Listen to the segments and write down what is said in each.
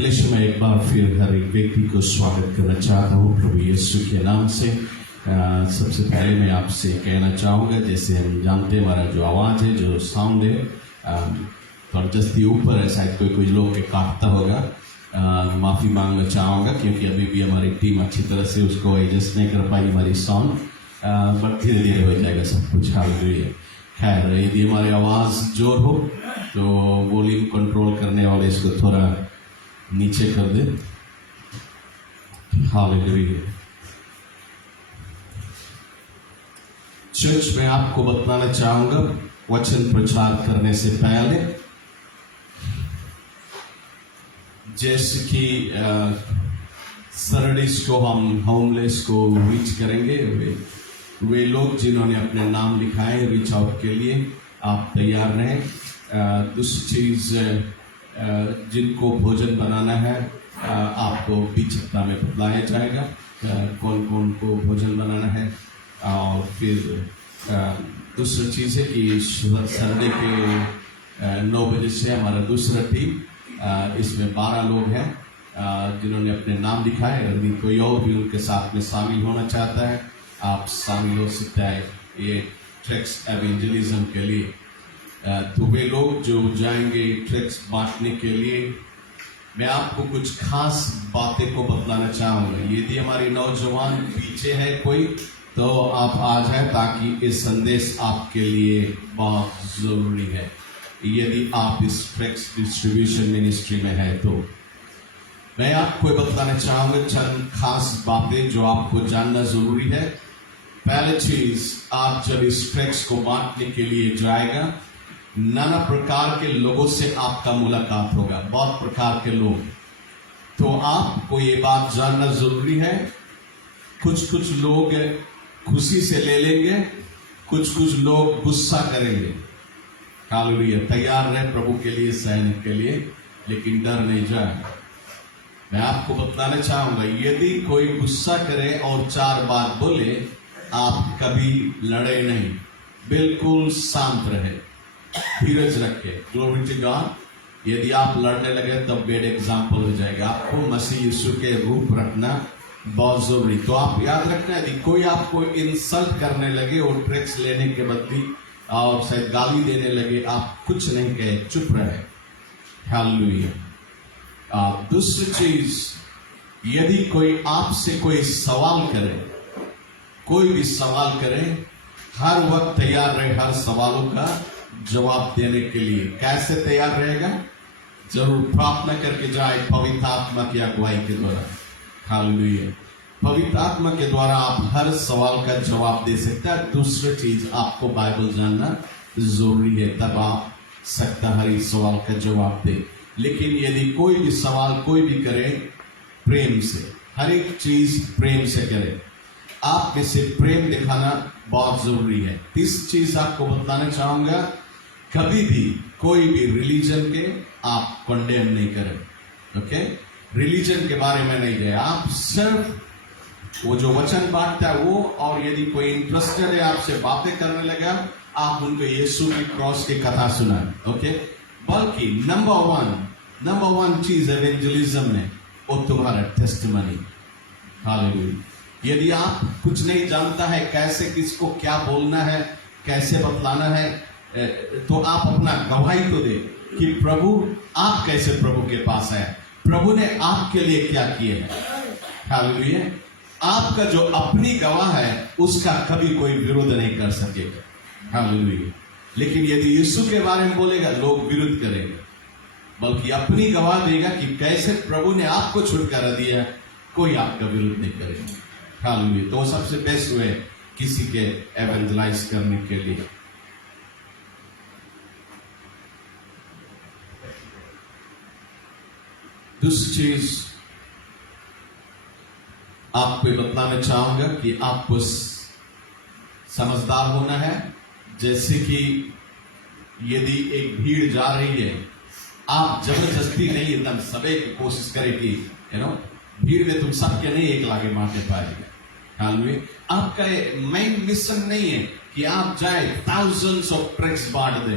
कलिसिया में एक बार फिर हर एक व्यक्ति को स्वागत करना चाहता हूँ प्रभु यीशु के नाम से। सबसे पहले मैं आपसे कहना चाहूँगा, जैसे हम जानते हैं हमारा जो आवाज़ है, जो साउंड है, थोड़ा जस्ती ऊपर है, शायद कोई लोग के काटता होगा। माफ़ी मांगना चाहूँगा क्योंकि अभी भी हमारी टीम अच्छी तरह से उसको एडजस्ट नहीं कर पाई हमारी साउंड, बट धीरे धीरे हो जाएगा सब कुछ। हालेलुया। खैर, यदि हमारी आवाज़ जोर हो तो वॉल्यूम कंट्रोल करने वाले इसको थोड़ा नीचे कर दे। हालेलुया। चर्च में आपको बताना चाहूँगा, वचन प्रचार करने से पहले जैसे कि सैटरडेज को हम होमलेस को रीच करेंगे, वे लोग जिन्होंने अपने नाम लिखाए रीच आउट के लिए, आप तैयार रहें। दूसरी चीज़, जिनको भोजन बनाना है आपको बीच सप्ताह में बतलाया जाएगा कौन कौन को भोजन बनाना है। और फिर दूसरी चीज़ है कि संडे के 9 बजे से हमारा दूसरा टीम, इसमें 12 लोग हैं जिन्होंने अपने नाम लिखा है। यदि कोई और भी उनके साथ में शामिल होना चाहता है, आप शामिल हो सकता है ये ट्रैक्स एवेंजलिज्म के लिए। तो वे लोग जो जाएंगे ट्रैक्स बांटने के लिए, मैं आपको कुछ खास बातें को बतलाना चाहूँगा। यदि हमारे नौजवान पीछे है कोई, तो आप आ जाए, ताकि ये संदेश आपके लिए बहुत ज़रूरी है। यदि आप इस ट्रैक्स डिस्ट्रीब्यूशन मिनिस्ट्री में है तो मैं आपको बताना चाहूँगा चंद खास बातें जो आपको जानना ज़रूरी है। पहली चीज़, आप जब इस ट्रैक्स को बांटने के लिए जाएगा, नाना प्रकार के लोगों से आपका मुलाकात होगा, बहुत प्रकार के लोग। तो आपको ये बात जानना जरूरी है, कुछ लोग खुशी से ले लेंगे, कुछ लोग गुस्सा करेंगे। हालेलुया। तैयार रहे प्रभु के लिए, सहने के लिए, लेकिन डर नहीं जाए। मैं आपको बताना चाहूंगा, यदि कोई गुस्सा करे और 4 बात बोले, आप कभी लड़े नहीं, बिल्कुल शांत रहे, धीरज रखे। Glory to God. यदि आप लड़ने लगे तब बैड एग्जाम्पल हो जाएगा। आपको मसीह यीशु के रूप रखना बहुत जरूरी। तो आप याद रखना, यदि कोई आपको इंसल्ट करने लगे और ट्रैक्स लेने के बदले और शायद गाली देने लगे, आप कुछ नहीं कहे, चुप रहे। हालेलुया। दूसरी चीज, यदि कोई आपसे कोई सवाल करे, कोई भी सवाल करे, हर वक्त तैयार रहे हर सवालों का जवाब देने के लिए। कैसे तैयार रहेगा? जरूर प्रार्थना करके जाए पवित्र आत्मा की अगुवाई के द्वारा। हालेलुया। पवित्र आत्मा के द्वारा आप हर सवाल का जवाब दे सकता है। दूसरी चीज, आपको बाइबल जानना जरूरी है, तब आप सकता हर एक सवाल का जवाब दे। लेकिन यदि कोई भी सवाल कोई भी करे, प्रेम से, हर एक चीज प्रेम से करे। आप में से प्रेम दिखाना बहुत जरूरी है। तीसरी चीज आपको बताना चाहूंगा, कभी भी कोई भी रिलीजन के आप कंडेम नहीं करें। ओके, रिलीजन के बारे में नहीं गए, आप सिर्फ वो जो वचन बांटता है वो, और यदि कोई इंटरेस्टेड है आपसे बातें करने लगा, आप उनको यीशु की क्रॉस की कथा सुनाएं। ओके, बल्कि नंबर वन चीज एवेंजलिज्म में वो तुम्हारा टेस्टिमनी। हालेलुया। यदि आप कुछ नहीं जानता है कैसे किसको क्या बोलना है, कैसे बतलाना है, तो आप अपना गवाही तो दे कि प्रभु, आप कैसे प्रभु के पास आए, प्रभु ने आपके लिए क्या किए हैं। हालेलुया। आपका जो अपनी गवाह है उसका कभी कोई विरोध नहीं कर सकेगा। हालेलुया। लेकिन यदि यीशु के बारे में बोलेगा, लोग विरोध करेंगे, बल्कि अपनी गवाह देगा कि कैसे प्रभु ने आपको छुटकारा दिया, कोई आपका विरोध नहीं करेगा। हालेलुया। तो सबसे बेस्ट वे किसी के एवेंजलाइज करने के लिए। दूसरी चीज आपको बताना चाहूंगा कि आपको समझदार होना है। जैसे कि यदि एक भीड़ जा रही है, आप जबरदस्ती नहीं एकदम सबे की कोशिश करें कि भीड़ में तुम सबके नहीं एक लागे मारने पाएंगे। हालेलुया। आपका मेन मिशन नहीं है कि आप जाए थाउजेंड्स ऑफ ट्रैक्स बांट दे।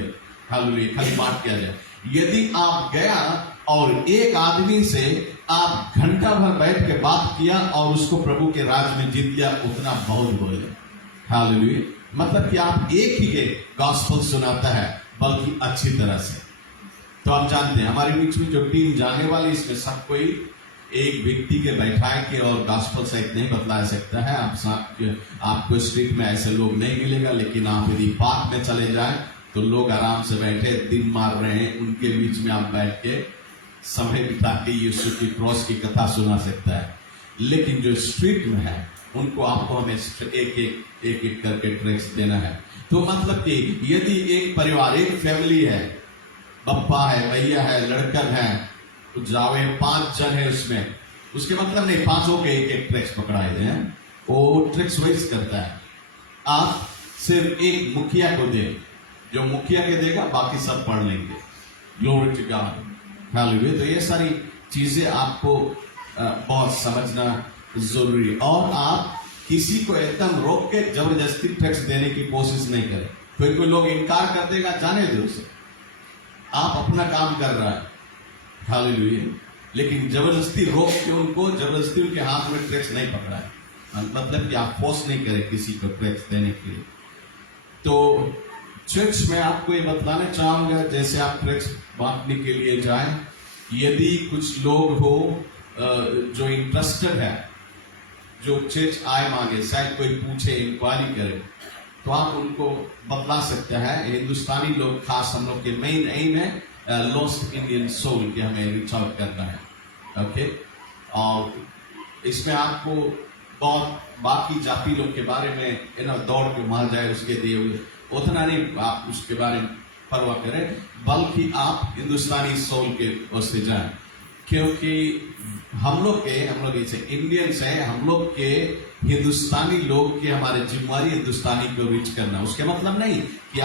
हालेलुया। खाली बांट किया जाए। यदि आप गया और एक आदमी से आप घंटा भर बैठ के बात किया और उसको प्रभु के राज में जीत लिया, उतना बहुत बोले। हालेलुया। मतलब कि आप एक ही के गॉस्पेल सुनाता है, बल्कि अच्छी तरह से। तो आप जानते हैं हमारे बीच में जो टीम जाने वाली, इसमें सब कोई एक व्यक्ति के बैठाए के और गॉस्पेल सहित नहीं बतला सकता है। आपको स्ट्रीट में ऐसे लोग नहीं मिलेगा, लेकिन आप यदि पार्क में चले जाएं तो लोग आराम से बैठे दिन मार रहे हैं, उनके बीच में आप बैठ के समय बिता के यीशु की क्रॉस की कथा सुना सकता है। लेकिन जो स्ट्रीट में है उनको आपको हमें एक करके ट्रैक्स देना है। तो मतलब कि यदि एक परिवार, एक फैमिली है, पप्पा है, भैया है, लड़कन है, तो जावे 5 जन है उसमें, उसके मतलब नहीं 5 के एक ट्रैक्स पकड़ाए हैं, वो ट्रैक्स वाइज करता है। आप सिर्फ एक मुखिया को दे, जो मुखिया के देगा बाकी सब पढ़ लेंगे। Glory to God, hallelujah. तो ये सारी चीजें आपको बहुत समझना जरूरी है। और आप किसी को एकदम रोक के जबरदस्ती टैक्स देने की कोशिश नहीं करें। कोई लोग इनकार कर देगा, जाने दो उसे, आप अपना काम कर रहा है, हालेलुया। लेकिन जबरदस्ती रोक के उनको, जबरदस्ती उनके हाथ में टैक्स नहीं पकड़ा है, मतलब कि आप फोर्स नहीं करें किसी को टैक्स देने के लिए। तो चर्च में आपको ये बतलाना चाहूंगा, जैसे आप टैक्स बांटने के लिए जाएं, यदि कुछ लोग हो जो इंटरेस्टेड है, जो चर्च आए मांगे, शायद कोई पूछे, इंक्वायरी करे, तो आप उनको बतला सकते हैं। हिंदुस्तानी लोग खास हम लोग के मेन एम है लॉस्ट इंडियन सोल के हमें रीच आउट करना है, ओके। और इसमें आपको बहुत बाकी जाति लोग के बारे में दौड़ के मार जाए उसके दिए हुए, उतना नहीं आप उसके बारे में परवाह करें, बल्कि आप हिंदुस्तानी सोल के उससे जाएं। क्योंकि हम लोग जैसे इंडियंस हैं, हम लोग के हिंदुस्तानी लोग के हमारे जिम्मेवारी हिंदुस्तानी को रीच करना। उसका मतलब नहीं कि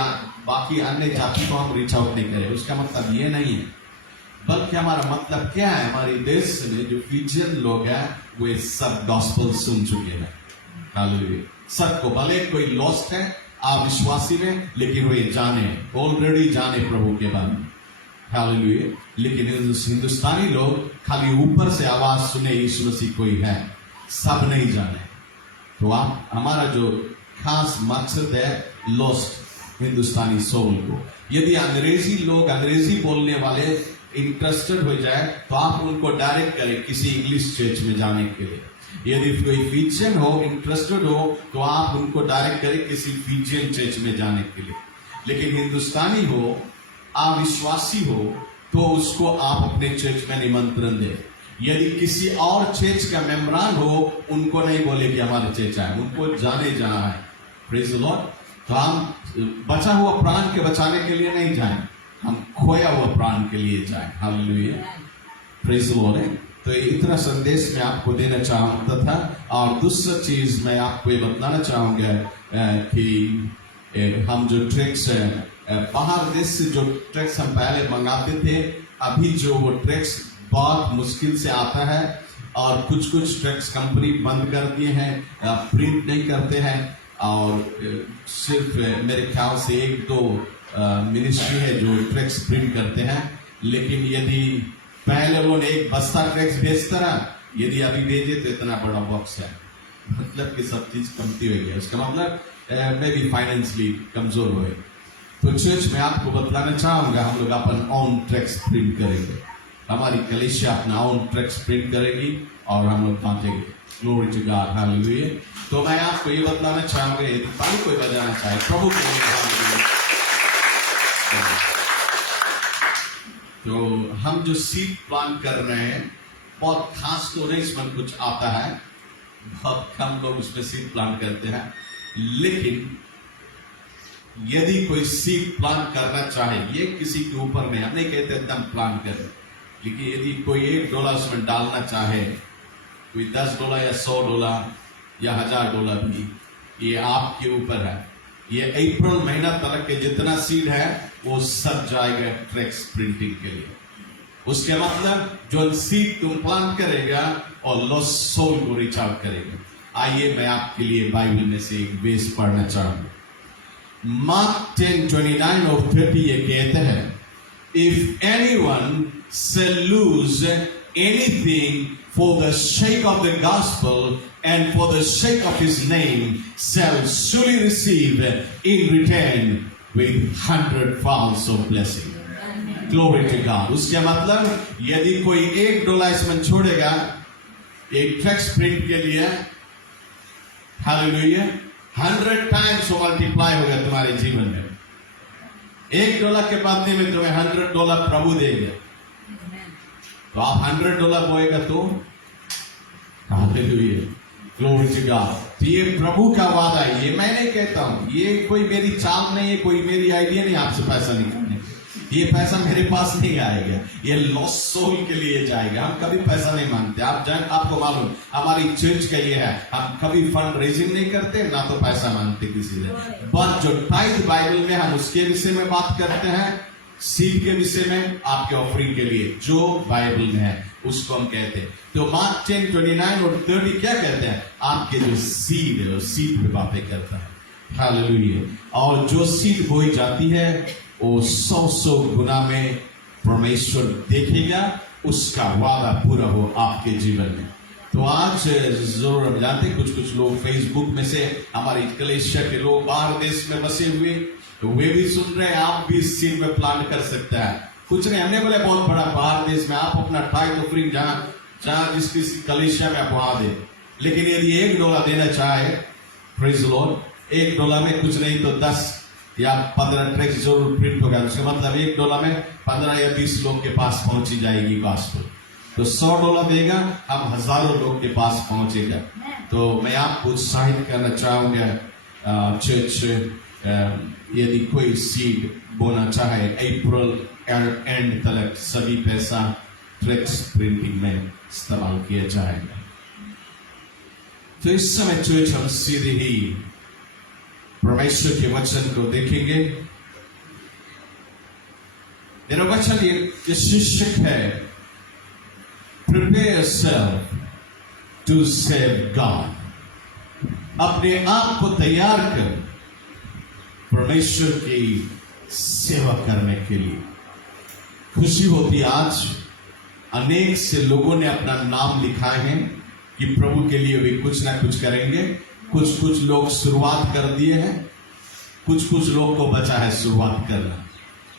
बाकी अन्य जाति को हम रीच आउट नहीं करें, उसका मतलब ये नहीं है, बल्कि हमारा मतलब क्या है, हमारे देश में जो फिजियन लोग हैं वे सब गॉस्पेल सुन चुके हैं, हालेलुया। सबको, भले कोई लॉस्ट है अविश्वासी में, लेकिन वे ऑलरेडी जाने प्रभु के बारे में, हालेलुया। लेकिन हिंदुस्तानी लोग खाली ऊपर से आवाज सुने यीशु मसीह कोई है, सब नहीं जाने। तो आप, हमारा जो खास मकसद है लॉस्ट हिंदुस्तानी सोल को। यदि अंग्रेजी लोग, अंग्रेजी बोलने वाले इंटरेस्टेड हो जाए, तो आप उनको डायरेक्ट करें किसी इंग्लिश चर्च में जाने के लिए। यदि कोई फिजियन हो, इंटरेस्टेड हो, तो आप उनको डायरेक्ट करें किसी फिजियन चर्च में जाने के लिए। लेकिन हिंदुस्तानी हो, अविश्वासी हो, तो उसको आप अपने चर्च में निमंत्रण दें। यदि किसी और चर्च का मेम्बरान हो, उनको नहीं बोले कि हमारे चर्च आए, उनको जाने जाना है। Praise the Lord. तो हम बचा हुआ प्राण के बचाने के लिए नहीं जाएं, हम खोया हुआ प्राण के लिए जाएं, हालेलुया, प्रेज द लॉर्ड। तो इतना संदेश मैं आपको देना चाहता था। और दूसरा चीज मैं आपको ये बताना चाहूंगा कि हम जो ट्रैक्स बाहर देश से जो ट्रैक्स हम पहले मंगाते थे, अभी जो वो ट्रैक्स बहुत मुश्किल से आता है, और कुछ ट्रैक्स कंपनी बंद कर दिए हैं, प्रिंट नहीं करते हैं, और सिर्फ मेरे ख्याल से 1-2 मिनिस्ट्री है जो ट्रैक्स प्रिंट करते हैं। लेकिन यदि पहले वो एक बस्ता ट्रैक्स भेजता रहा, यदि अभी भेजे तो इतना बड़ा बॉक्स है, मतलब कि सब चीज कमती हो गई, उसका मतलब मे बी फाइनेंशियली कमजोर हुए। तो चर्च में आपको बतलाना चाहूंगा, हम लोग अपन ऑन ट्रैक्स प्रिंट करेंगे, हमारी कलीसिया अपना ऑन ट्रैक्स प्रिंट करेगी और हम लोग बांटेंगे। Glory to God, hallelujah. तो मैं आपको ये बतलाना चाहूंगा, यदि ताली कोई बजाना चाहे प्रभु के लिए, तो हम जो सीड प्लान कर रहे हैं, बहुत खास तो नहीं इसमें कुछ आता है, बहुत कम लोग उसमें सीड प्लान करते हैं। लेकिन यदि कोई सीड प्लान करना चाहे, ये किसी के ऊपर नहीं, हम नहीं कहते एकदम प्लान करें, लेकिन यदि कोई $1 उसमें डालना चाहे, कोई $10 या $100 या $1000 भी, ये आपके ऊपर है। ये अप्रैल महीना तक के जितना सीड है वो सब जाएगा ट्रैक्स प्रिंटिंग के लिए। उसके मतलब जो सीड तुम प्लान करेगा और लॉस्ट सोल को रीच आउट करेगा। आइए मैं आपके लिए बाइबल में से एक वेस पढ़ना चाहूंगा। मार्क 10:29 और 30 ये कहते हैं, if anyone shall lose anything for the sake of the gospel and for the sake of his name shall surely receive in return with 100 of blessing. Glory to God. उसका मतलब यदि कोई $1 इसमें छोड़ेगा एक टैक्स प्रिंट के लिए, hallelujah, 100 times वो मल्टीप्लाई होगा तुम्हारे जीवन में। $1 के बदले में तुम्हें $100 प्रभु देगा। तो आप $100 बोएगा तो हालेलुया, ग्लोरी टू गॉड। तो ये प्रभु का वादा है, ये मैं नहीं कहता हूं, ये कोई मेरी चाल नहीं है, कोई मेरी आइडिया नहीं आपसे पैसा निकालने, ये पैसा मेरे पास नहीं आएगा, ये लॉस सोल के लिए जाएगा। हम कभी पैसा नहीं मांगते, आप जान, आपको मालूम हमारी चर्च का ये है, हम कभी फंड रेजिंग नहीं करते, ना तो पैसा मांगते किसी से। बट जो टाइथ बाइबल में हम उसके विषय में बात करते हैं, सीड के विषय में, आपके ऑफरिंग के लिए जो बाइबल में है उसको हम कहते हैं। तो मार्क 10:29 और 30 क्या कहते हैं? आपके जो सीड है, सीड पे बातें करता है, हालेलुया। और जो सीड बोई जाती है वो 100 गुना में परमेश्वर देखेगा, उसका वादा पूरा हो आपके जीवन में। तो आज जरूर हम जानते, कुछ लोग फेसबुक में से हमारे कलेशिया के लोग बाहर देश में बसे हुए, तो वे भी सुन रहे हैं, आप भी इस सीड में प्लान कर सकते हैं। कुछ नहीं, हमने बोले बहुत बड़ा बाहर देश में आप अपना टाइम ऑफरिंग जहां जिस किसी कलेशिया में आप वहां दे। लेकिन यदि $1 देना चाहे, प्रेज द लॉर्ड, $1 में कुछ नहीं तो 10 या 15 ट्रैक्स जरूर प्रिंट होगा। उसका मतलब $1 में 15 या 20 लोग के पास पहुंची जाएगी गॉस्पेल। तो $100 देगा, हम हजारों लोग के पास पहुंचेगा। तो मैं आपको उत्साहित करना चाहूंगा, चर्च यदि कोई सीड बोना चाहे, अप्रैल एंड तक सभी पैसा फ्लेक्स प्रिंटिंग में इस्तेमाल किया जाएगा। तो इस समय चर्च हम सीधे ही परमेश्वर के वचन को देखेंगे। मेरा वचन ये शीर्षक है, prepare yourself to serve God. अपने आप को तैयार कर परमेश्वर की सेवा करने के लिए। खुशी होती आज अनेक से लोगों ने अपना नाम लिखाए हैं कि प्रभु के लिए वे कुछ ना कुछ करेंगे। कुछ लोग शुरुआत कर दिए हैं, कुछ लोग को बचा है शुरुआत करना,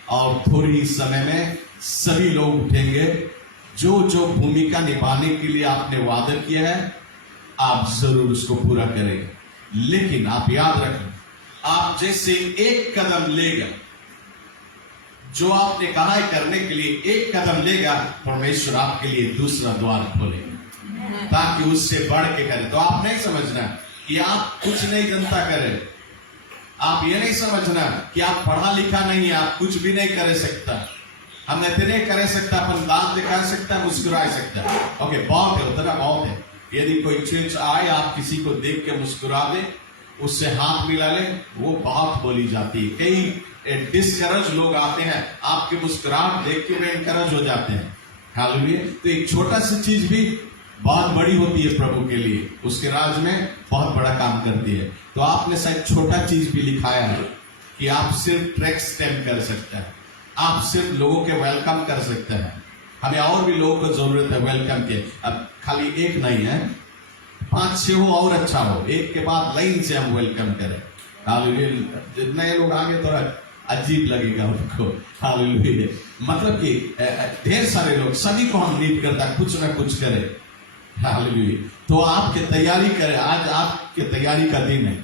और थोड़ी ही समय में सभी लोग उठेंगे। जो भूमिका निभाने के लिए आपने वादा किया है, आप जरूर उसको पूरा करेंगे। लेकिन आप याद रखें, आप जैसे एक कदम लेगा, जो आपने कहा है करने के लिए एक कदम लेगा, परमेश्वर आपके लिए दूसरा द्वार खोलेगा ताकि उससे बढ़ के करे। तो आप नहीं समझना कि आप कुछ नहीं जनता करें, आप ये नहीं समझना कि आप पढ़ा लिखा नहीं है, आप कुछ भी नहीं कर सकता। हम इतने कर सकता, अपन दांत दिखा सकता, मुस्कुरा सकता। ओके, बहुत है, उतना बहुत है। यदि कोई चीज आए, आप किसी को देख के मुस्कुरा दे, उससे हाथ मिला ले, वो बहुत बोली जाती है। कई डिस्करेज लोग आते हैं, आपके मुस्कुराहट देख के वे इनकरेज हो जाते हैं। हालेलुया। तो एक छोटा सी चीज भी बहुत बड़ी होती है प्रभु के लिए, उसके राज में बहुत बड़ा काम करती है। तो आपने शायद छोटा चीज भी लिखाया है कि आप सिर्फ ट्रैक स्टैम्प कर सकते हैं, आप सिर्फ लोगों के वेलकम कर सकते हैं। हमें और भी लोगों को जरूरत है वेलकम के। अब खाली एक नहीं है, 5-6 हो और अच्छा हो, एक के बाद लाइन से हम वेलकम करें। हालेलुया। नए लोग आगे थोड़ा अजीब लगेगा उनको। हालेलुया। मतलब कि ढेर सारे लोग, सभी को हम नीड करता कुछ ना कुछ करे। हालेलुया। तो आपके तैयारी करें, आज आपके तैयारी का दिन है।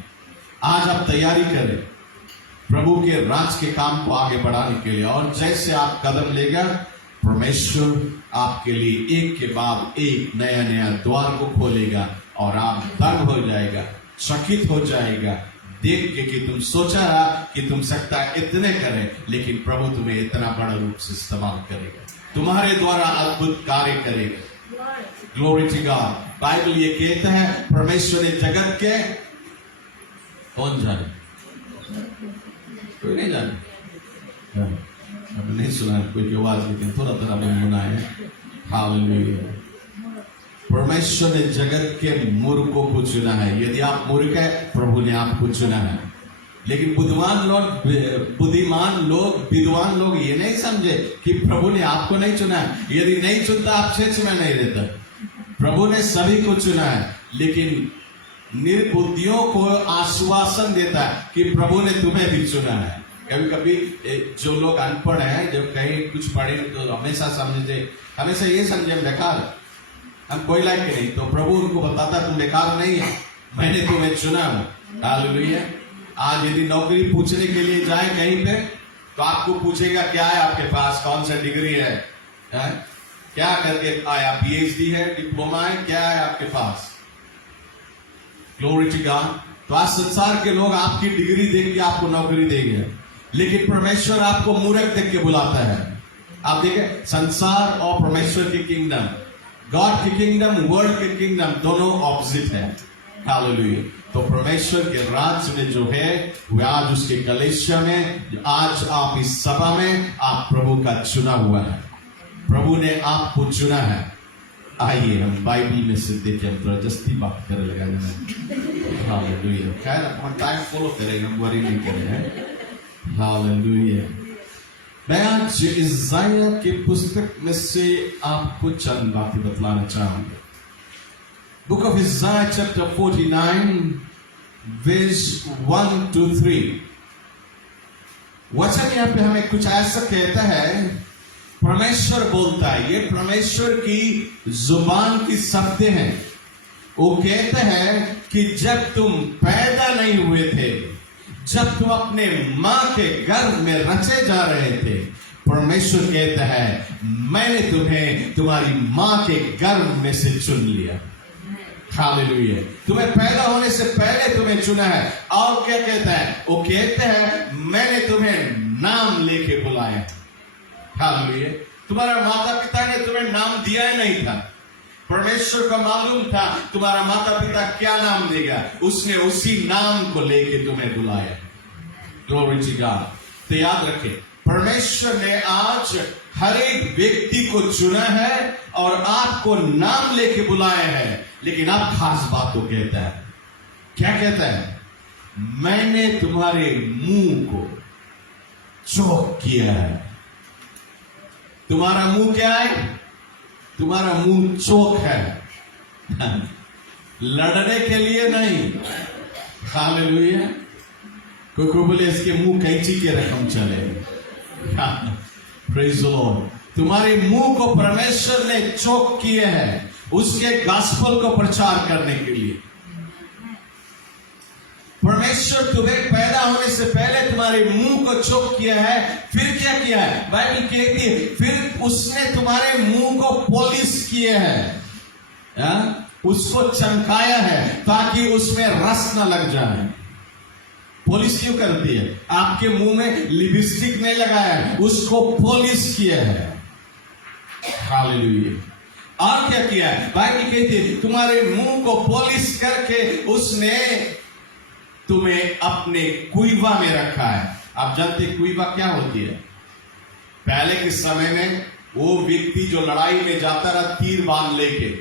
आज आप तैयारी करें प्रभु के राज के काम को आगे बढ़ाने के लिए। और जैसे आप कदम लेगा, परमेश्वर आपके लिए एक के बाद एक नया द्वार को खोलेगा और आप दंग हो जाएगा, चकित हो जाएगा देख के कि तुम सोचा रहा कि तुम सकता है इतने करें, लेकिन प्रभु तुम्हें इतना बड़ा रूप से इस्तेमाल करेगा, तुम्हारे द्वारा अद्भुत कार्य करेगा। Glory to God. बाइबल ये कहता है, परमेश्वर ने जगत के, कौन जाने, कोई नहीं जाने, अब नहीं सुना कोई की आवाज, लेकिन थोड़ा गुनगुना है। हालेलुया। परमेश्वर ने जगत के मूर्खों को चुना है। यदि आप मूर्ख है, प्रभु ने आपको चुना है। लेकिन बुद्धिमान लोग विद्वान लोग ये नहीं समझे कि प्रभु ने आपको नहीं चुना है। यदि नहीं चुनता आप चर्च में नहीं रहता। प्रभु ने सभी को चुना है, लेकिन निर्बुद्धियों को आश्वासन देता है कि प्रभु ने तुम्हें भी चुना है। कभी कभी जो लोग अनपढ़ हैं, जब कहीं कुछ पढ़े तो हमेशा ये समझे हम बेकार, हम कोई लायक नहीं। तो प्रभु उनको बताता तुम बेकार नहीं है, मैंने तुम्हें चुना हूं। हालेलुया। आज यदि नौकरी पूछने के लिए जाए कहीं पे, तो आपको पूछेगा क्या है आपके पास, कौन सा डिग्री है, क्या करके आया, पीएचडी है, डिप्लोमा है, क्या है आपके पास। Glory to God. तो आज संसार के लोग आपकी डिग्री देख के आपको नौकरी देंगे, लेकिन परमेश्वर आपको मूर्ख देख के बुलाता है। आप देखें, संसार और परमेश्वर की किंगडम, गॉड की किंगडम, वर्ल्ड की किंगडम दोनों ऑपोजिट है। हालेलुया। तो परमेश्वर के राज्य में जो है वह आज उसके कलीसिया में, आज आप इस सभा में आप प्रभु का चुना हुआ है। प्रभु ने आपको चुना है। आइए हम बाइबल में से देखें, हम जबरदस्ती बात करने लगा। हालेलुया। खैर हम टाइम फॉलो करेंगे, हम वरी नहीं करेंगे। हालेलुया। मैं आज इसाया की पुस्तक में से आपको चंद बातें बतलाना चाहूंगा। Book of Isaiah chapter 49 verse 1 to 3। वचन यहां पे हमें कुछ ऐसा कहता है, परमेश्वर बोलता है, ये परमेश्वर की जुबान की शब्द हैं। वो कहते हैं कि जब तुम पैदा नहीं हुए थे, जब तुम अपने मां के गर्भ में रचे जा रहे थे, परमेश्वर कहता है मैंने तुम्हें तुम्हारी मां के गर्भ में से चुन लिया। हालेलुया। तुम्हें पैदा होने से पहले तुम्हें चुना है। और क्या कहता है, वो कहता है मैंने तुम्हें नाम लेके बुलाया। हालेलुया। तुम्हारा माता पिता ने तुम्हें नाम दिया ही नहीं था। परमेश्वर को मालूम था तुम्हारा माता पिता क्या नाम देगा, उसने उसी नाम को लेके तुम्हें बुलाया। Glory to God. तो याद रखें, परमेश्वर ने आज हर एक व्यक्ति को चुना है और आपको नाम लेके बुलाया है। लेकिन अब खास बात को कहता है, क्या कहता है, मैंने तुम्हारे मुंह को चौक किया है। तुम्हारा मुंह क्या है, तुम्हारा मुंह चौक है। लड़ने के लिए नहीं। हालेलुया। कोई बोले इसके मुंह कैंची के रकम चले। Praise the Lord. तुम्हारे मुंह को परमेश्वर ने चौक किए हैं उसके गॉस्पेल को प्रचार करने के लिए। परमेश्वर तुम्हें पैदा होने से पहले तुम्हारे मुंह को चौक किया है। फिर क्या किया है, बाइबल कहती है फिर उसने तुम्हारे मुंह को पॉलिश किए है, उसको चमकाया है ताकि उसमें रस न लग जाए। पॉलिश क्यों करती है, आपके मुंह में लिपस्टिक नहीं लगाया है, उसको पॉलिश किया है। हालेलुया। और क्या किया है, बाइबल कहती है तुम्हारे मुंह को पॉलिश करके उसने तुम्हें अपने कुइवा में रखा है। आप जानते कुइवा क्या होती है, पहले के समय में वो व्यक्ति जो लड़ाई में जाता रहा तीर बांध लेके,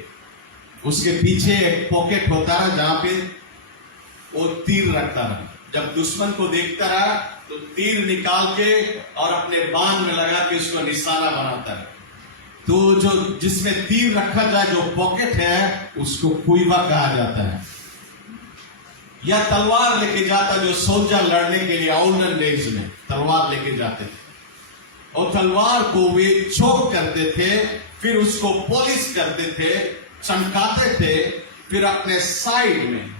उसके पीछे एक पॉकेट होता रहा जहां पे वो तीर रखता रहा। जब दुश्मन को देखता रहा तो तीर निकाल के और अपने बांध में लगा के उसको निशाना बनाता है। तो जो जिसमें तीर रखा जाए, जो पॉकेट है, उसको कुइवा कहा जाता है। या तलवार लेके जाता, जो सोल्जर लड़ने के लिए ओल्डन डेज में तलवार लेके जाते थे, और तलवार को वे चोक करते थे, फिर उसको पॉलिश करते थे, चमकाते थे, फिर अपने साइड में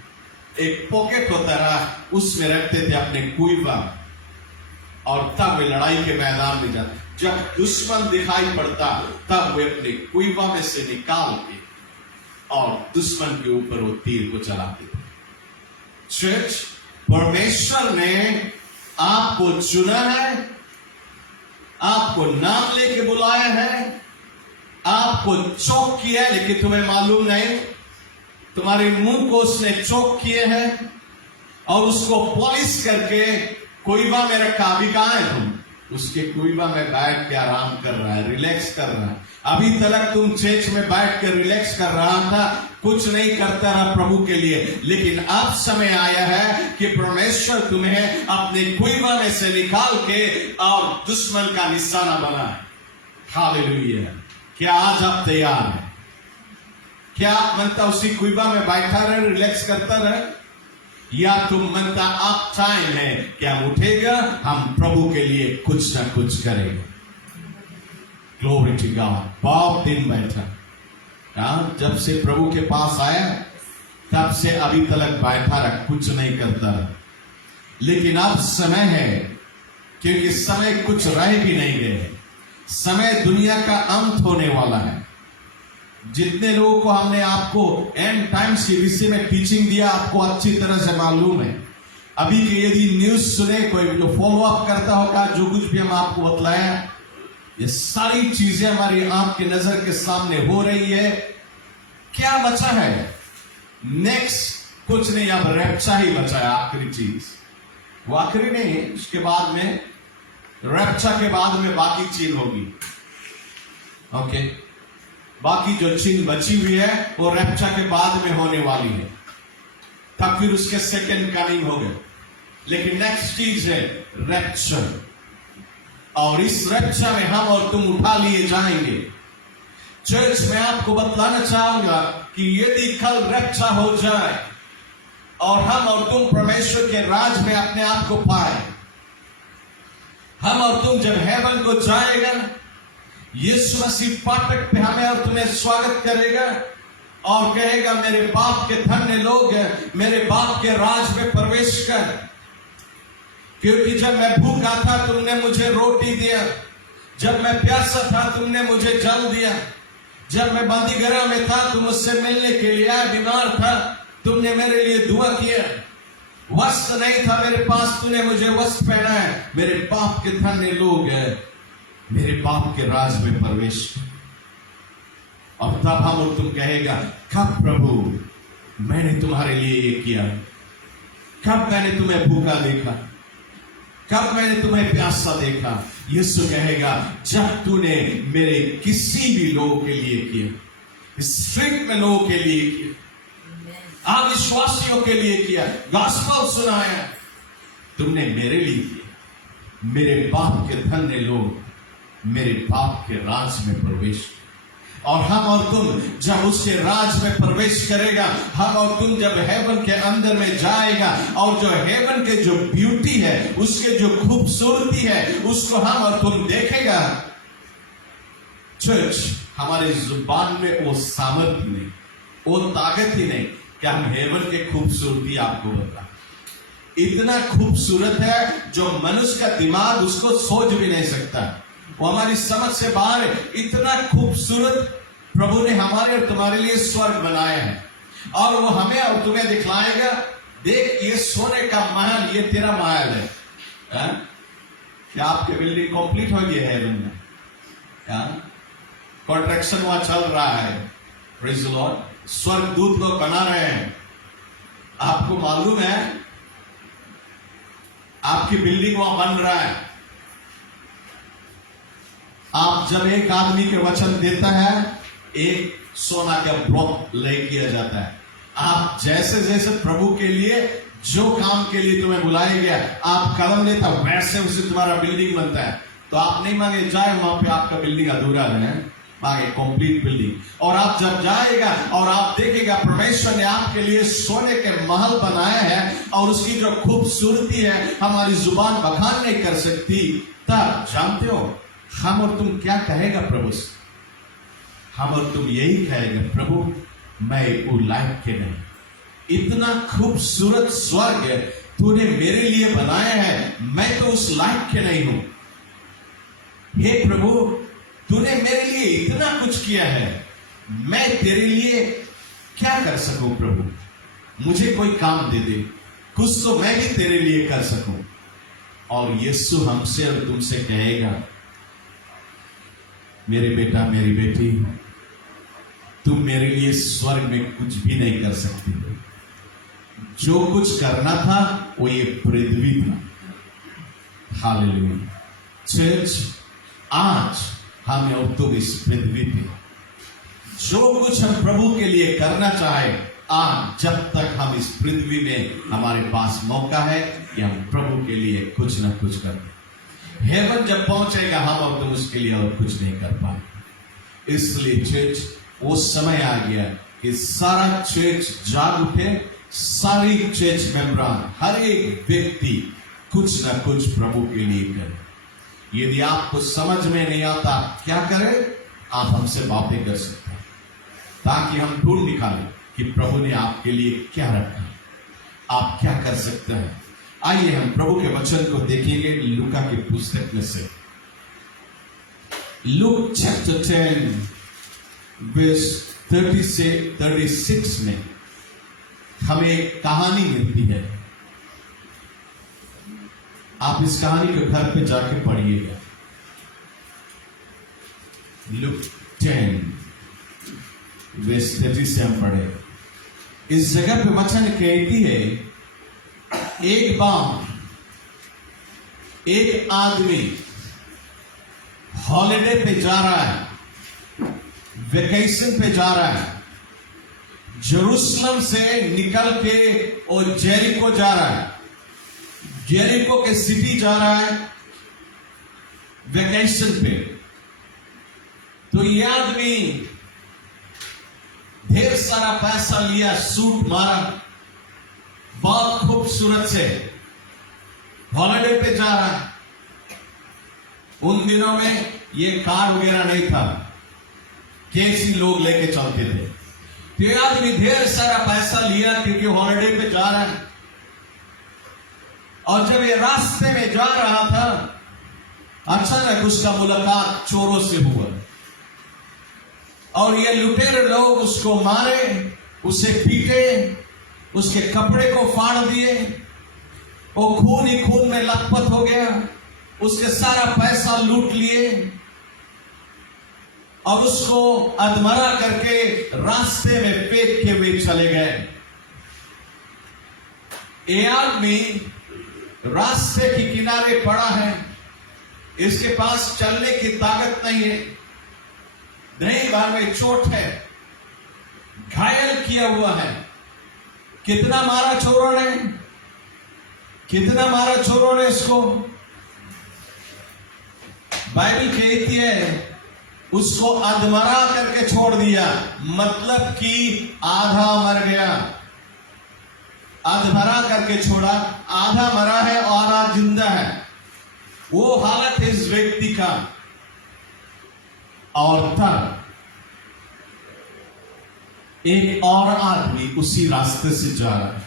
एक पॉकेट होता रहा, उसमें रखते थे अपने कुइवा, और तब वे लड़ाई के मैदान में जाते। जब दुश्मन दिखाई पड़ता तब वे अपने कुइवा में से निकाल के और दुश्मन के ऊपर वो तीर को चलाते थे। चर्च, परमेश्वर ने आपको चुना है, आपको नाम लेके बुलाया है, आपको चौक किया है, लेकिन तुम्हें मालूम नहीं, तुम्हारे मुंह को उसने चौक किए हैं और उसको पॉलिश करके कुइवा में रखा। अभी कहां है तुम, उसके कुइबा में बैठ के आराम कर रहा है, रिलैक्स कर रहा है। अभी तक तुम चर्च में बैठ कर रिलैक्स कर रहा था, कुछ नहीं करता रहा प्रभु के लिए, लेकिन अब समय आया है कि परमेश्वर तुम्हें अपने कुइबा में से निकाल के और दुश्मन का निशाना बनाए। हालेलुया। क्या आज आप तैयार हैं? क्या आप मनता उसी कुइबा में बैठा रहे, रिलैक्स करता रहे, या तुम मनता आप टाइम है कि हम उठेगा, हम प्रभु के लिए कुछ ना कुछ करेंगे। Glory to God. बहुत दिन बैठा, जब से प्रभु के पास आया तब से अभी तक बैठा रहा, कुछ नहीं करता रहा। लेकिन अब समय है, क्योंकि समय कुछ रह भी नहीं गए, समय दुनिया का अंत होने वाला है। जितने लोगों को हमने आपको एंड टाइम्स के विषय में टीचिंग दिया, आपको अच्छी तरह से मालूम है। अभी के यदि न्यूज सुने, कोई फॉलो अप करता होगा, जो कुछ भी हम आपको बतलाया, ये सारी चीजें हमारी आंख की नजर के सामने हो रही है। क्या बचा है? नेक्स्ट कुछ नहीं, अब रैप्चर ही बचा है, आखिरी चीज। वो आखिरी नहीं, उसके बाद में रैप्चर के बाद में बाकी चीज होगी। ओके, बाकी जो चीज बची हुई है वो रैप्चर के बाद में होने वाली है, तब फिर उसके सेकंड कमिंग हो गए। लेकिन नेक्स्ट चीज है रैप्चर, और इस रैप्चर में हम और तुम उठा लिए जाएंगे। चर्च में आपको बतलाना चाहूंगा कि यदि कल रैप्चर हो जाए और हम और तुम परमेश्वर के राज में अपने आप को पाए, हम और तुम जब हेवन को जाएगा, यीशु मसीह फाटक पे हमें और तुम्हें स्वागत करेगा और कहेगा, मेरे बाप के धन्य लोग हैं, मेरे बाप के राज में प्रवेश कर। क्योंकि जब मैं भूखा था तुमने मुझे रोटी दिया, जब मैं प्यासा था तुमने मुझे जल दिया, जब मैं बंदी गृह में था तुम मुझसे मिलने के लिए आया, बीमार था तुमने मेरे लिए दुआ किया, वस्त्र नहीं था मेरे पास तूने मुझे वस्त्र पहनाया। मेरे बाप के धन्य लोग हैं, मेरे बाप के राज में प्रवेश। और तब हम और तुम कहेगा, कब प्रभु मैंने तुम्हारे लिए ये किया, कब मैंने तुम्हें भूखा देखा, कब मैंने तुम्हें प्यासा देखा। यीशु कहेगा, जब तूने मेरे किसी भी लोगों के लिए किया, स्ट्रीट में लोगों के लिए किया, अविश्वासियों के लिए किया, गॉस्पेल सुनाया, तुमने मेरे लिए किया। मेरे बाप के धन्य लोग मेरे बाप के राज में प्रवेश। और हम और तुम जब उसके राज में प्रवेश करेगा, हम और तुम जब हेवन के अंदर में जाएगा, और जो हेवन के जो ब्यूटी है, उसके जो खूबसूरती है, उसको हम और तुम देखेगा। चर्च, हमारे जुबान में वो सामर्थ्य नहीं, वो ताकत ही नहीं कि हम हेवन के खूबसूरती आपको बता। इतना खूबसूरत है जो मनुष्य का दिमाग उसको सोच भी नहीं सकता, वो हमारी समझ से बाहर है। इतना खूबसूरत प्रभु ने हमारे और तुम्हारे लिए स्वर्ग बनाया है, और वो हमें और तुम्हें दिखलाएगा, देख ये सोने का महल, ये तेरा महल है। क्या आपकी बिल्डिंग कंप्लीट हो गई है हेवन में? कॉन्ट्रैक्शन वहां चल रहा है, प्रेज़ द लॉर्ड। स्वर्ग दूत लोग बना रहे हैं, आपको मालूम है, आपकी बिल्डिंग वहां बन रहा है। आप जब एक आदमी के वचन देता है, एक सोना का ब्लॉक ले किया जाता है। आप जैसे जैसे प्रभु के लिए जो काम के लिए तुम्हें बुलाया गया, आप कदम लेता, वैसे वैसे तुम्हारा बिल्डिंग बनता है। तो आप नहीं मांगे जाए वहां पे आपका बिल्डिंग अधूरा रहे, मांगे कंप्लीट बिल्डिंग। और आप जब जाएगा और आप देखेगा परमेश्वर ने आपके लिए सोने के महल बनाया है, और उसकी जो खूबसूरती है हमारी जुबान बखान नहीं कर सकती, तब जानते हो हम और तुम क्या कहेगा प्रभु से? हम और तुम यही कहेगा, प्रभु मैं वो लायक के नहीं, इतना खूबसूरत स्वर्ग तूने मेरे लिए बनाया है, मैं तो उस लायक के नहीं हूं। हे प्रभु, तूने मेरे लिए इतना कुछ किया है, मैं तेरे लिए क्या कर सकूं प्रभु? मुझे कोई काम दे दे, कुछ तो मैं भी तेरे लिए कर सकूं। और यीशु हमसे और तुमसे कहेगा, मेरे बेटा मेरी बेटी, तुम मेरे लिए स्वर्ग में कुछ भी नहीं कर सकते। जो कुछ करना था वो ये पृथ्वी था। हालेलुया। चर्च, आज हम अब तो इस पृथ्वी पे जो कुछ हम प्रभु के लिए करना चाहे, आज जब तक हम इस पृथ्वी में हमारे पास मौका है कि हम प्रभु के लिए कुछ ना कुछ करें। हेवन जब पहुंचेगा हम अब तो उसके लिए और कुछ नहीं कर पाए। इसलिए चर्च, वो समय आ गया कि सारा चर्च जाग उठे, सारी चर्च मेंबरान, हर एक व्यक्ति कुछ ना कुछ प्रभु के लिए करे। यदि आपको समझ में नहीं आता क्या करें, आप हमसे बातें कर सकते हैं ताकि हम ढूंढ निकालें कि प्रभु ने आपके लिए क्या रखा, आप क्या कर सकते हैं। आइए हम प्रभु के वचन को देखेंगे लूका की पुस्तक में से। लूक चैप्टर 10 वर्स 30 से 36 में हमें एक कहानी मिलती है। आप इस कहानी को घर पे जाके पढ़िएगा। लूक 10 वर्स 30 से हम पढ़े। इस जगह पे वचन कहती है, एक बार एक आदमी हॉलिडे पे जा रहा है, वेकेशन पे जा रहा है, जेरूसलम से निकल के और जेरिको जा रहा है, जेरिको के सिटी जा रहा है वेकेशन पे। तो ये आदमी ढेर सारा पैसा लिया, सूट मारा, बहुत खूबसूरत से हॉलिडे पे जा रहा है। उन दिनों में ये कार वगैरह नहीं था, कैसी लोग लेके चलते थे। तो ये आदमी ढेर सारा पैसा लिया क्योंकि हॉलिडे पे जा रहा है। और जब ये रास्ते में जा रहा था, अचानक उसका मुलाकात चोरों से हुआ और ये लुटेरे लोग उसको मारे, उसे पीटे, उसके कपड़े को फाड़ दिए, वो खून ही खून में लथपथ हो गया, उसके सारा पैसा लूट लिए और उसको अधमरा करके रास्ते में फेंक के वे चले गए। ये आदमी रास्ते के किनारे पड़ा है, इसके पास चलने की ताकत नहीं है, नहीं बार में चोट है, घायल किया हुआ है। कितना मारा चोरों ने, कितना मारा चोरों ने इसको। बाइबल कहती है उसको अधमरा करके छोड़ दिया, मतलब कि आधा मर गया। अधमरा करके छोड़ा, आधा मरा है और आधा जिंदा है। वो हालत है इस व्यक्ति का। और तब एक और आदमी उसी रास्ते से जा रहा है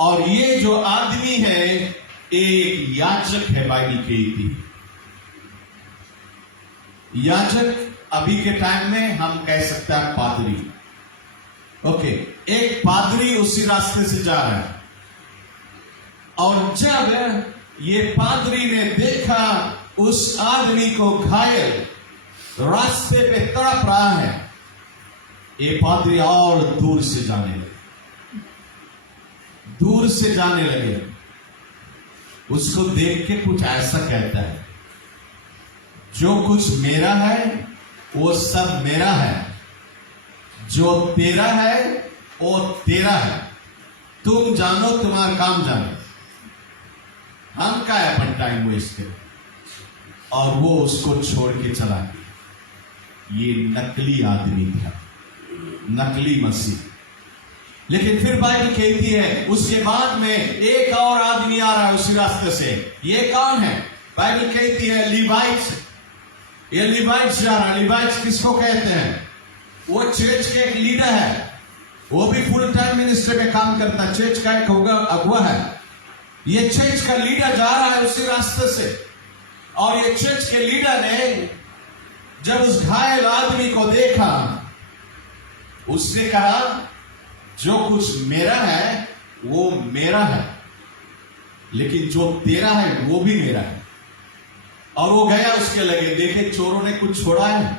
और ये जो आदमी है एक याजक है। बाइबल कहती है याजक, अभी के टाइम में हम कह सकते हैं पादरी। ओके, एक पादरी उसी रास्ते से जा रहा है और जब ये पादरी ने देखा उस आदमी को घायल रास्ते पे तड़प रहा है, ये पादरी और दूर से जाने लगे, दूर से जाने लगे। उसको देख के कुछ ऐसा कहता है, जो कुछ मेरा है वो सब मेरा है, जो तेरा है वो तेरा है, तुम जानो, तुम्हारा काम जानो, हम का है अपन टाइम वेस्ट करें। और वो उसको छोड़ के चला गया। ये नकली आदमी था, नकली मसीह। लेकिन फिर बाइबल कहती है उसके बाद में एक और आदमी आ रहा है उसी रास्ते से। ये कौन है? बाइबल कहती है लीवाइट्स। ये लीवाइट्स जा रहा है। लीवाइट्स किसको कहते हैं? वो चर्च के एक लीडर है, वो भी फुल टाइम मिनिस्ट्री में काम करता है, चर्च का एक अगुवा है। ये चर्च का लीडर जा रहा है उसी रास्ते से और ये चर्च के लीडर ने जब उस घायल आदमी को देखा, उसने कहा जो कुछ मेरा है वो मेरा है, लेकिन जो तेरा है वो भी मेरा है। और वो गया उसके लगे, देखे चोरों ने कुछ छोड़ा है,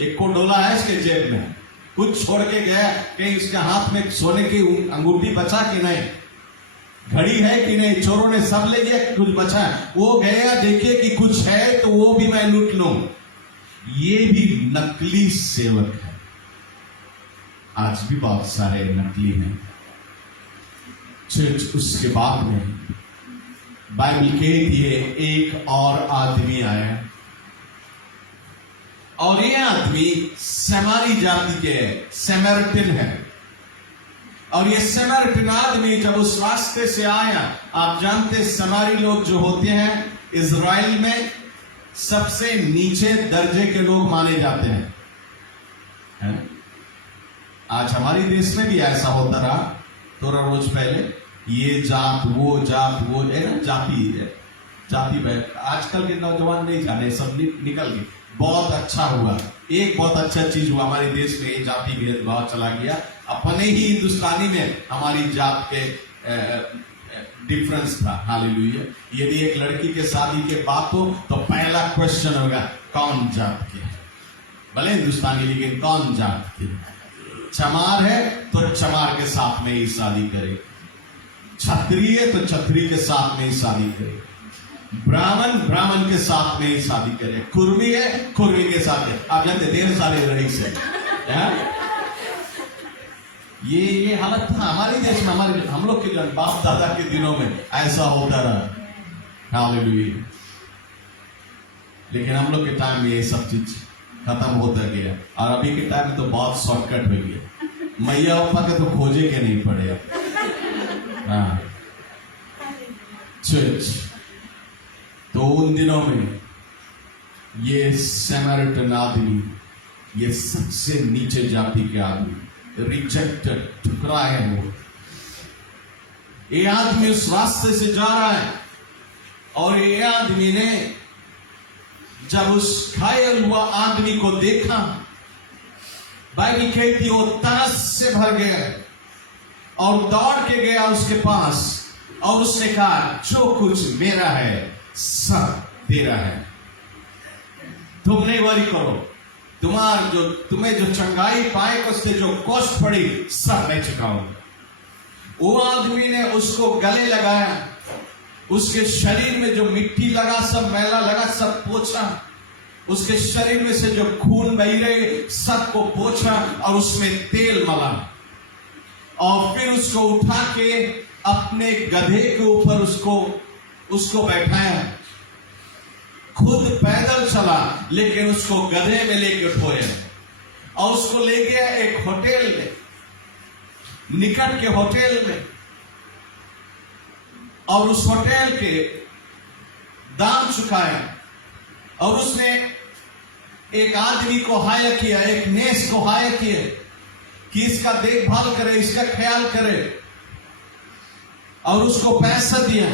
एक को डोला है इसके जेब में, कुछ छोड़ के गया, कहीं उसके हाथ में सोने की अंगूठी बचा कि नहीं। घड़ी है कि नहीं, चोरों ने सब ले लिया, कुछ बचा है, वो गया देखे कि कुछ है तो वो भी मैं लूट लूं। ये भी नकली सेवक है। आज भी बहुत सारे नकली हैं। चर्च उसके बाद में बाइबल के लिए एक और आदमी आया, और ये आदमी समारी जाति के समरिटन है। और ये समरिटन आदमी जब उस रास्ते से आया, आप जानते समारी लोग जो होते हैं इजराइल में सबसे नीचे दर्जे के लोग माने जाते हैं। आज हमारे देश में भी ऐसा होता रहा थोड़ा रोज पहले, ये जात वो है ना, जाति आजकल के नौजवान नहीं जाने, सब निकल गए। बहुत अच्छा हुआ, एक बहुत अच्छा चीज हुआ हमारे देश में, ये जाति भेदभाव चला गया। अपने ही हिंदुस्तानी में हमारी जात के डिफरेंस था। हालेलुया। यदि एक लड़की के शादी के बात हो तो पहला क्वेश्चन होगा कौन जात के है, भले हिंदुस्तानी लेकिन कौन जात के। चमार है तो चमार के साथ में ही शादी करे, छत्री है तो छत्री के साथ में ही शादी करे, ब्राह्मण के साथ में ही शादी करे, कुर्मी है कुर्मी के साथ है। आप जानते ढेर सारे रईस है। ये हालत था हमारे देश में, हम लोग के बाप दादा के दिनों में ऐसा होता रहा। हालेलुया। लेकिन हम लोग के टाइम में ये सब चीज खत्म होता गया, और अभी के टाइम में तो बहुत शॉर्टकट हो गया। मैया पापा के तो खोजे के नहीं पड़े। हाँ, चर्च तो उन दिनों में ये समरिटन आदमी, ये सबसे नीचे जाति के आदमी, रिजेक्टेड, ठुकरा है वो। ये आदमी उस रास्ते से जा रहा है, और ये आदमी ने जब उस घायल हुआ आदमी को देखा, बाइबल कहती वो तरस से भर गया और दौड़ के गया उसके पास, और उसने कहा जो कुछ मेरा है सब तेरा है, तुम नहीं वरी करो, तुम्हें जो चंगाई पाए, उससे जो कष्ट पड़ी सब मैं चुकाऊंगा। वो आदमी ने उसको गले लगाया, उसके शरीर में जो मिट्टी लगा, सब मैला लगा, सब पोछा, उसके शरीर में से जो खून बह रहे सबको पोछा, और उसमें तेल मला, और फिर उसको उठा के अपने गधे के ऊपर उसको बैठाया। खुद पैदल चला, लेकिन उसको गधे में लेके उठोया, और उसको ले गया एक होटल में, निकट के होटल में, और उस होटल के दाम चुकाया, और उसने एक आदमी को हायर किया, एक नेस को हायर किया कि इसका देखभाल करे, इसका ख्याल करे, और उसको पैसा दिया,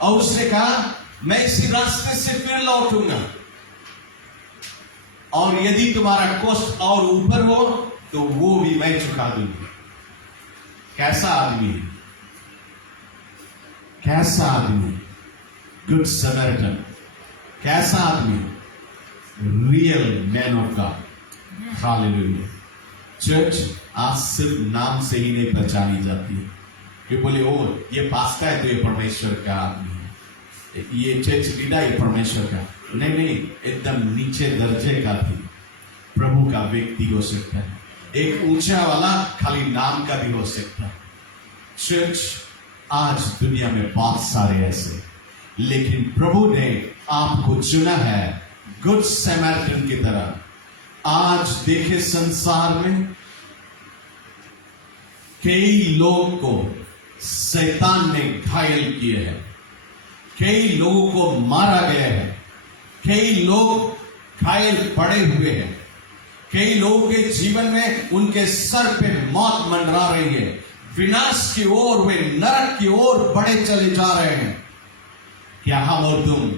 और उसने कहा मैं इसी रास्ते से फिर लौटूंगा, और यदि तुम्हारा कष्ट और ऊपर हो तो वो भी मैं चुका दूंगा। कैसा आदमी है, कैसा आदमी, गुड समरिटन, कैसा आदमी, real man of God. Hallelujah. Church आज सिर्फ नाम से ही नहीं पहचानी जाती है कि बोले ओ ये पास्ता है तो ये परमेश्वर का आदमी है, ये चर्च लीडर ये परमेश्वर का, नहीं, एकदम नीचे दर्जे का भी प्रभु का व्यक्ति हो सकता है। एक ऊंचा वाला खाली नाम का भी हो सकता है। चर्च आज दुनिया में बहुत सारे ऐसे, लेकिन प्रभु ने आपको चुना है गुड समरिटन की तरह। आज देखे संसार में कई लोग को शैतान ने घायल किए हैं, कई लोगों को मारा गया है, कई लोग घायल पड़े हुए हैं, कई लोगों के जीवन में उनके सर पे मौत मंडरा रही है, विनाश की ओर, वे नरक की ओर बढ़े चले जा रहे हैं। क्या हम और तुम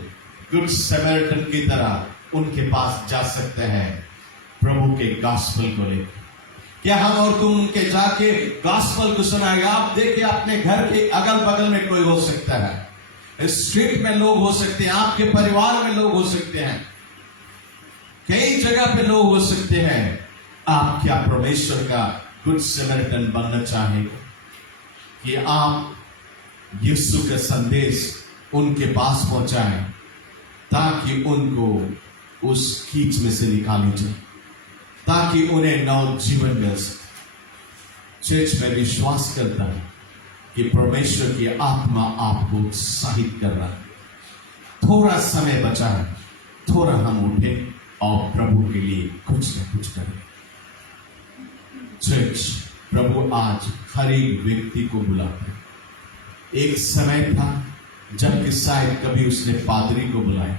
गुड समरिटन की तरह उनके पास जा सकते हैं प्रभु के गॉस्पेल को लेकर? क्या हम और तुम उनके जाके गॉस्पेल को सुनाएंगे? आप देखिए अपने घर के अगल बगल में कोई हो सकता है, स्ट्रीट में लोग हो सकते हैं, आपके परिवार में लोग हो सकते हैं, कई जगह पे लोग हो सकते हैं। आप क्या परमेश्वर का गुड समरिटन बनना चाहेंगे कि आप यीशु का संदेश उनके पास पहुंचाए ताकि उनको उस कीच में से निकाली जाए, ताकि उन्हें नव जीवन मिल सके। चर्च में विश्वास करता है कि परमेश्वर की आत्मा आपको उत्साहित कर रहा है। थोड़ा समय बचा है, थोड़ा हम उठे और प्रभु के लिए कुछ न कुछ करें। चर्च, प्रभु आज हर एक व्यक्ति को बुलाता है। एक समय था जबकि शायद कभी उसने पादरी को बुलाया,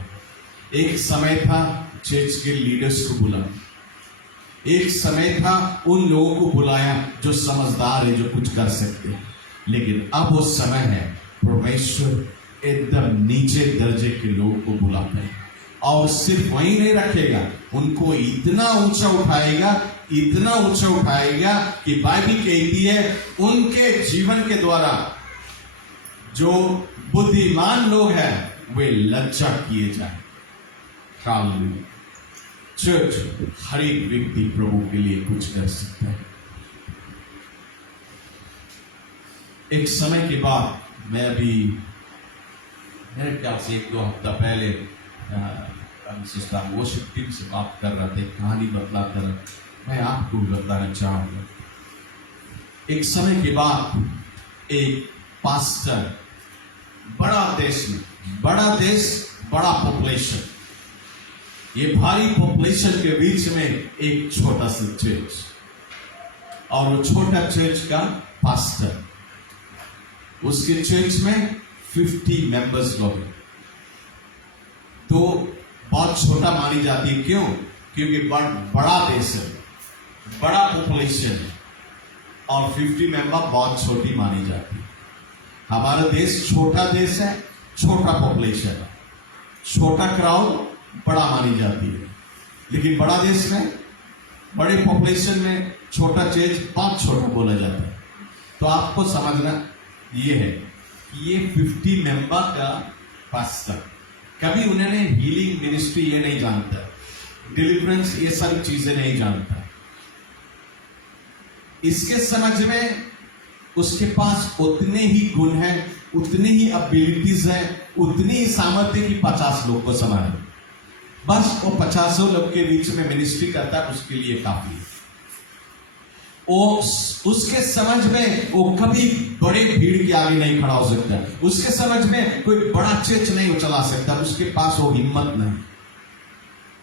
एक समय था चर्च के लीडर्स को बुलाया, एक समय था उन लोगों को बुलाया जो समझदार है, जो कुछ कर सकते हैं। लेकिन अब वो समय है परमेश्वर एकदम नीचे दर्जे के लोगों को बुलाता है और सिर्फ वहीं नहीं रखेगा, उनको इतना ऊंचा उठाएगा, इतना ऊंचा उठाएगा कि बाइबल कहती है उनके जीवन के द्वारा जो बुद्धिमान लोग हैं वे लज्जा किए जाए। हालेलुया। चर्च, हर एक व्यक्ति प्रभु के लिए कुछ कर सकता है। एक समय के बाद मैं अभी मेरे ख्याल से 1-2 हफ्ता पहले सिस्टर वर्शिप टीम से बात कर रहा था, कहानी बतलाता रहा। मैं आपको बताना चाहूंगा, एक समय के बाद एक पास्टर, बड़ा देश में, बड़ा देश, बड़ा पॉपुलेशन, ये भारी पॉपुलेशन के बीच में एक छोटा सा चर्च, और वो छोटा चर्च का पास्टर, उसके चर्च में 50 मेंबर्स लोग हैं। तो बहुत छोटा मानी जाती है, क्यों? क्योंकि बड़ा देश है, बड़ा पॉपुलेशन है, और 50 मेंबर बहुत छोटी मानी जाती है। हमारा देश छोटा देश है, छोटा पॉपुलेशन है, छोटा क्राउड बड़ा मानी जाती है। लेकिन बड़ा देश में, बड़े पॉपुलेशन में छोटा चर्च बहुत छोटा बोला जाता है। तो आपको समझना ये है कि ये 50 मेंबर का पास्टर कभी उन्होंने हीलिंग मिनिस्ट्री ये नहीं जानता, डिलीवरेंस ये सारी चीजें नहीं जानता। इसके समझ में उसके पास उतने ही गुण हैं, उतनी ही एबिलिटीज हैं, उतनी ही सामर्थ्य की 50 लोग को संभाले। बस वो 50 लोग के बीच में मिनिस्ट्री करता है, उसके लिए काफी है। उसके समझ में वो कभी बड़े भीड़ के आगे नहीं खड़ा हो सकता, उसके समझ में कोई बड़ा चर्च नहीं चला सकता, उसके पास वो हिम्मत नहीं।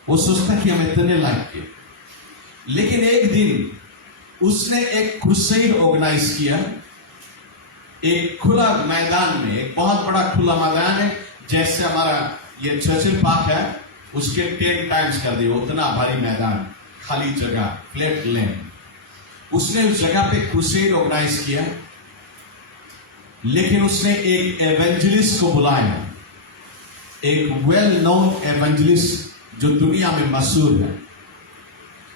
वो सोचता कि हम इतने लायक के। लेकिन एक दिन उसने एक क्रूसेड ऑर्गेनाइज किया, एक खुला मैदान में, एक बहुत बड़ा खुला मैदान है, जैसे हमारा ये चर्चिल पार्क है, उसके 10 टाइम्स कर दिया, उतना भारी मैदान, खाली जगह, फ्लैट लैंड। उसने उस जगह पे क्रूसेड ऑर्गेनाइज किया, लेकिन उसने एक एवेंजलिस्ट को बुलाया, एक वेल नोन एवेंजलिस्ट जो दुनिया में मशहूर है।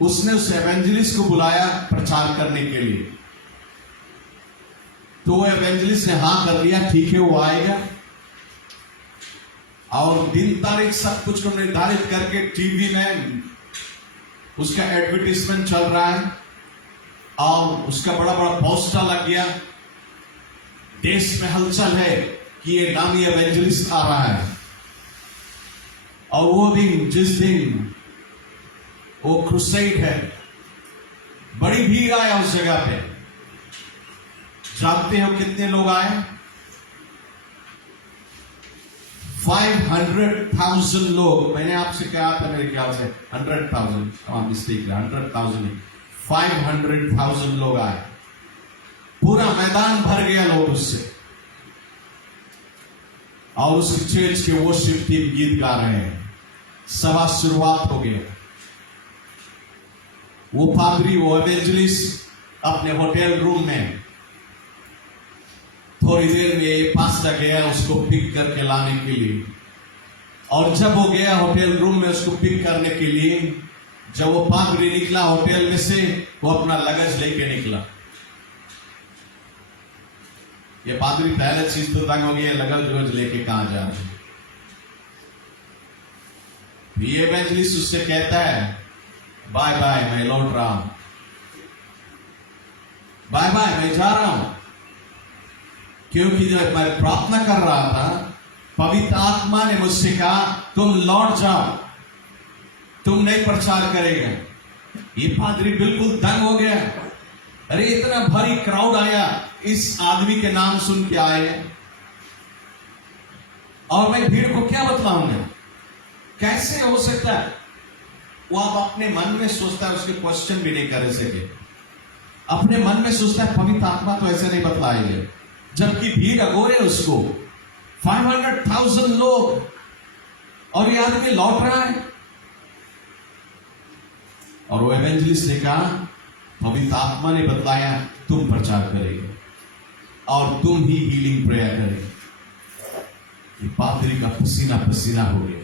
उसने उस एवेंजलिस्ट को बुलाया प्रचार करने के लिए। तो एवेंजलिस्ट ने हाँ कर लिया, ठीक है वो आएगा। और दिन तारीख सब कुछ को निर्धारित करके टीवी में उसका एडवर्टाइजमेंट चल रहा है और उसका बड़ा बड़ा पोस्टर लग गया। देश में हलचल है कि ये नामी एवेंजलिस्ट आ रहा है। और वो दिन, जिस दिन वो क्रूसेड है, बड़ी भीड़ आया उस जगह पे। जानते हो कितने लोग आए? 500,000 लोग। मैंने आपसे कहा था मेरे ख्याल से 100,000, मिस्टेक, 100,000 नहीं, 500,000 लोग आए। पूरा मैदान भर गया लोग उससे। और उस चर्च के वर्शिप टीम गीत गा रहे हैं। सभा शुरुआत हो गया। वो पादरी, वो एवेंजलिस्ट अपने होटल रूम में, थोड़ी देर में ये पास्टर गया उसको पिक करके लाने के लिए। और जब वो गया होटल रूम में उसको पिक करने के लिए, जब वो पादरी निकला होटल में से, वो अपना लगेज लेके निकला। ये पादरी पहले चीज तो तंग हो गया, लगेज लेके कहां जा रहे हैं। ये एवेंजलिस्ट उससे कहता है बाय बाय, मैं लौट रहा हूं, बाय बाय, मैं जा रहा हूं। क्योंकि जब मैं प्रार्थना कर रहा था, पवित्र आत्मा ने मुझसे कहा तुम लौट जाओ, तुम नहीं प्रचार करेगा। ये पादरी बिल्कुल दंग हो गया। अरे इतना भारी क्राउड आया, इस आदमी के नाम सुन के आए, और मैं भीड़ को क्या बतलाऊंगा? कैसे हो सकता है? वो आप अपने मन में सोचता है, उसके क्वेश्चन भी नहीं कर सके। अपने मन में सोचता है पवित्र आत्मा तो ऐसे नहीं बतलाएंगे, जबकि भीड़ अगोरे उसको 500,000 लोग, और ये आदमी लौट रहा है। और वो एवेंजलिस्ट ने कहा पवित्र आत्मा ने बतलाया तुम प्रचार करेगे और तुम ही हीलिंग प्रेयर करेगे। ये पादरी का पसीना पसीना हो गया।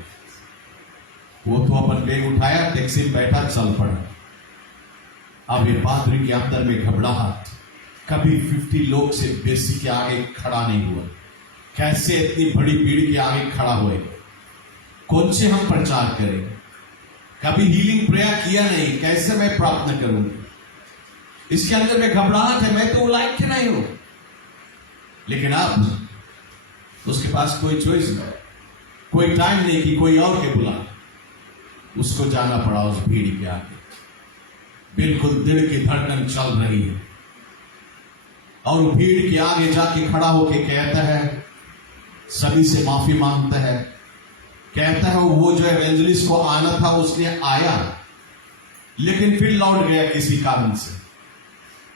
वो तो अपन बैग उठाया, टैक्सी में बैठा, चल पड़ा। अब ये पादरी के अंदर में घबराहट, कभी 50 लोग से बेसी के आगे खड़ा नहीं हुआ। कैसे इतनी बड़ी भीड़ के आगे खड़ा हुए? कौन से हम प्रचार करेंगे? कभी हीलिंग प्रेयर किया नहीं, कैसे मैं प्रार्थना करूंगा? इसके अंदर में घबराहट है, मैं तो लायक के नहीं हूं। लेकिन अब उसके पास कोई चॉइस नहीं, कोई टाइम नहीं कि कोई और के बुला, उसको जाना पड़ा उस भीड़ के आगे। बिल्कुल दिल की धड़कन चल रही है, और भीड़ के आगे जाके खड़ा होके कहता है, सभी से माफी मांगता है, कहता है वो जो एवेंजलिस्ट को आना था उसने आया, लेकिन फिर लौट गया किसी कारण से।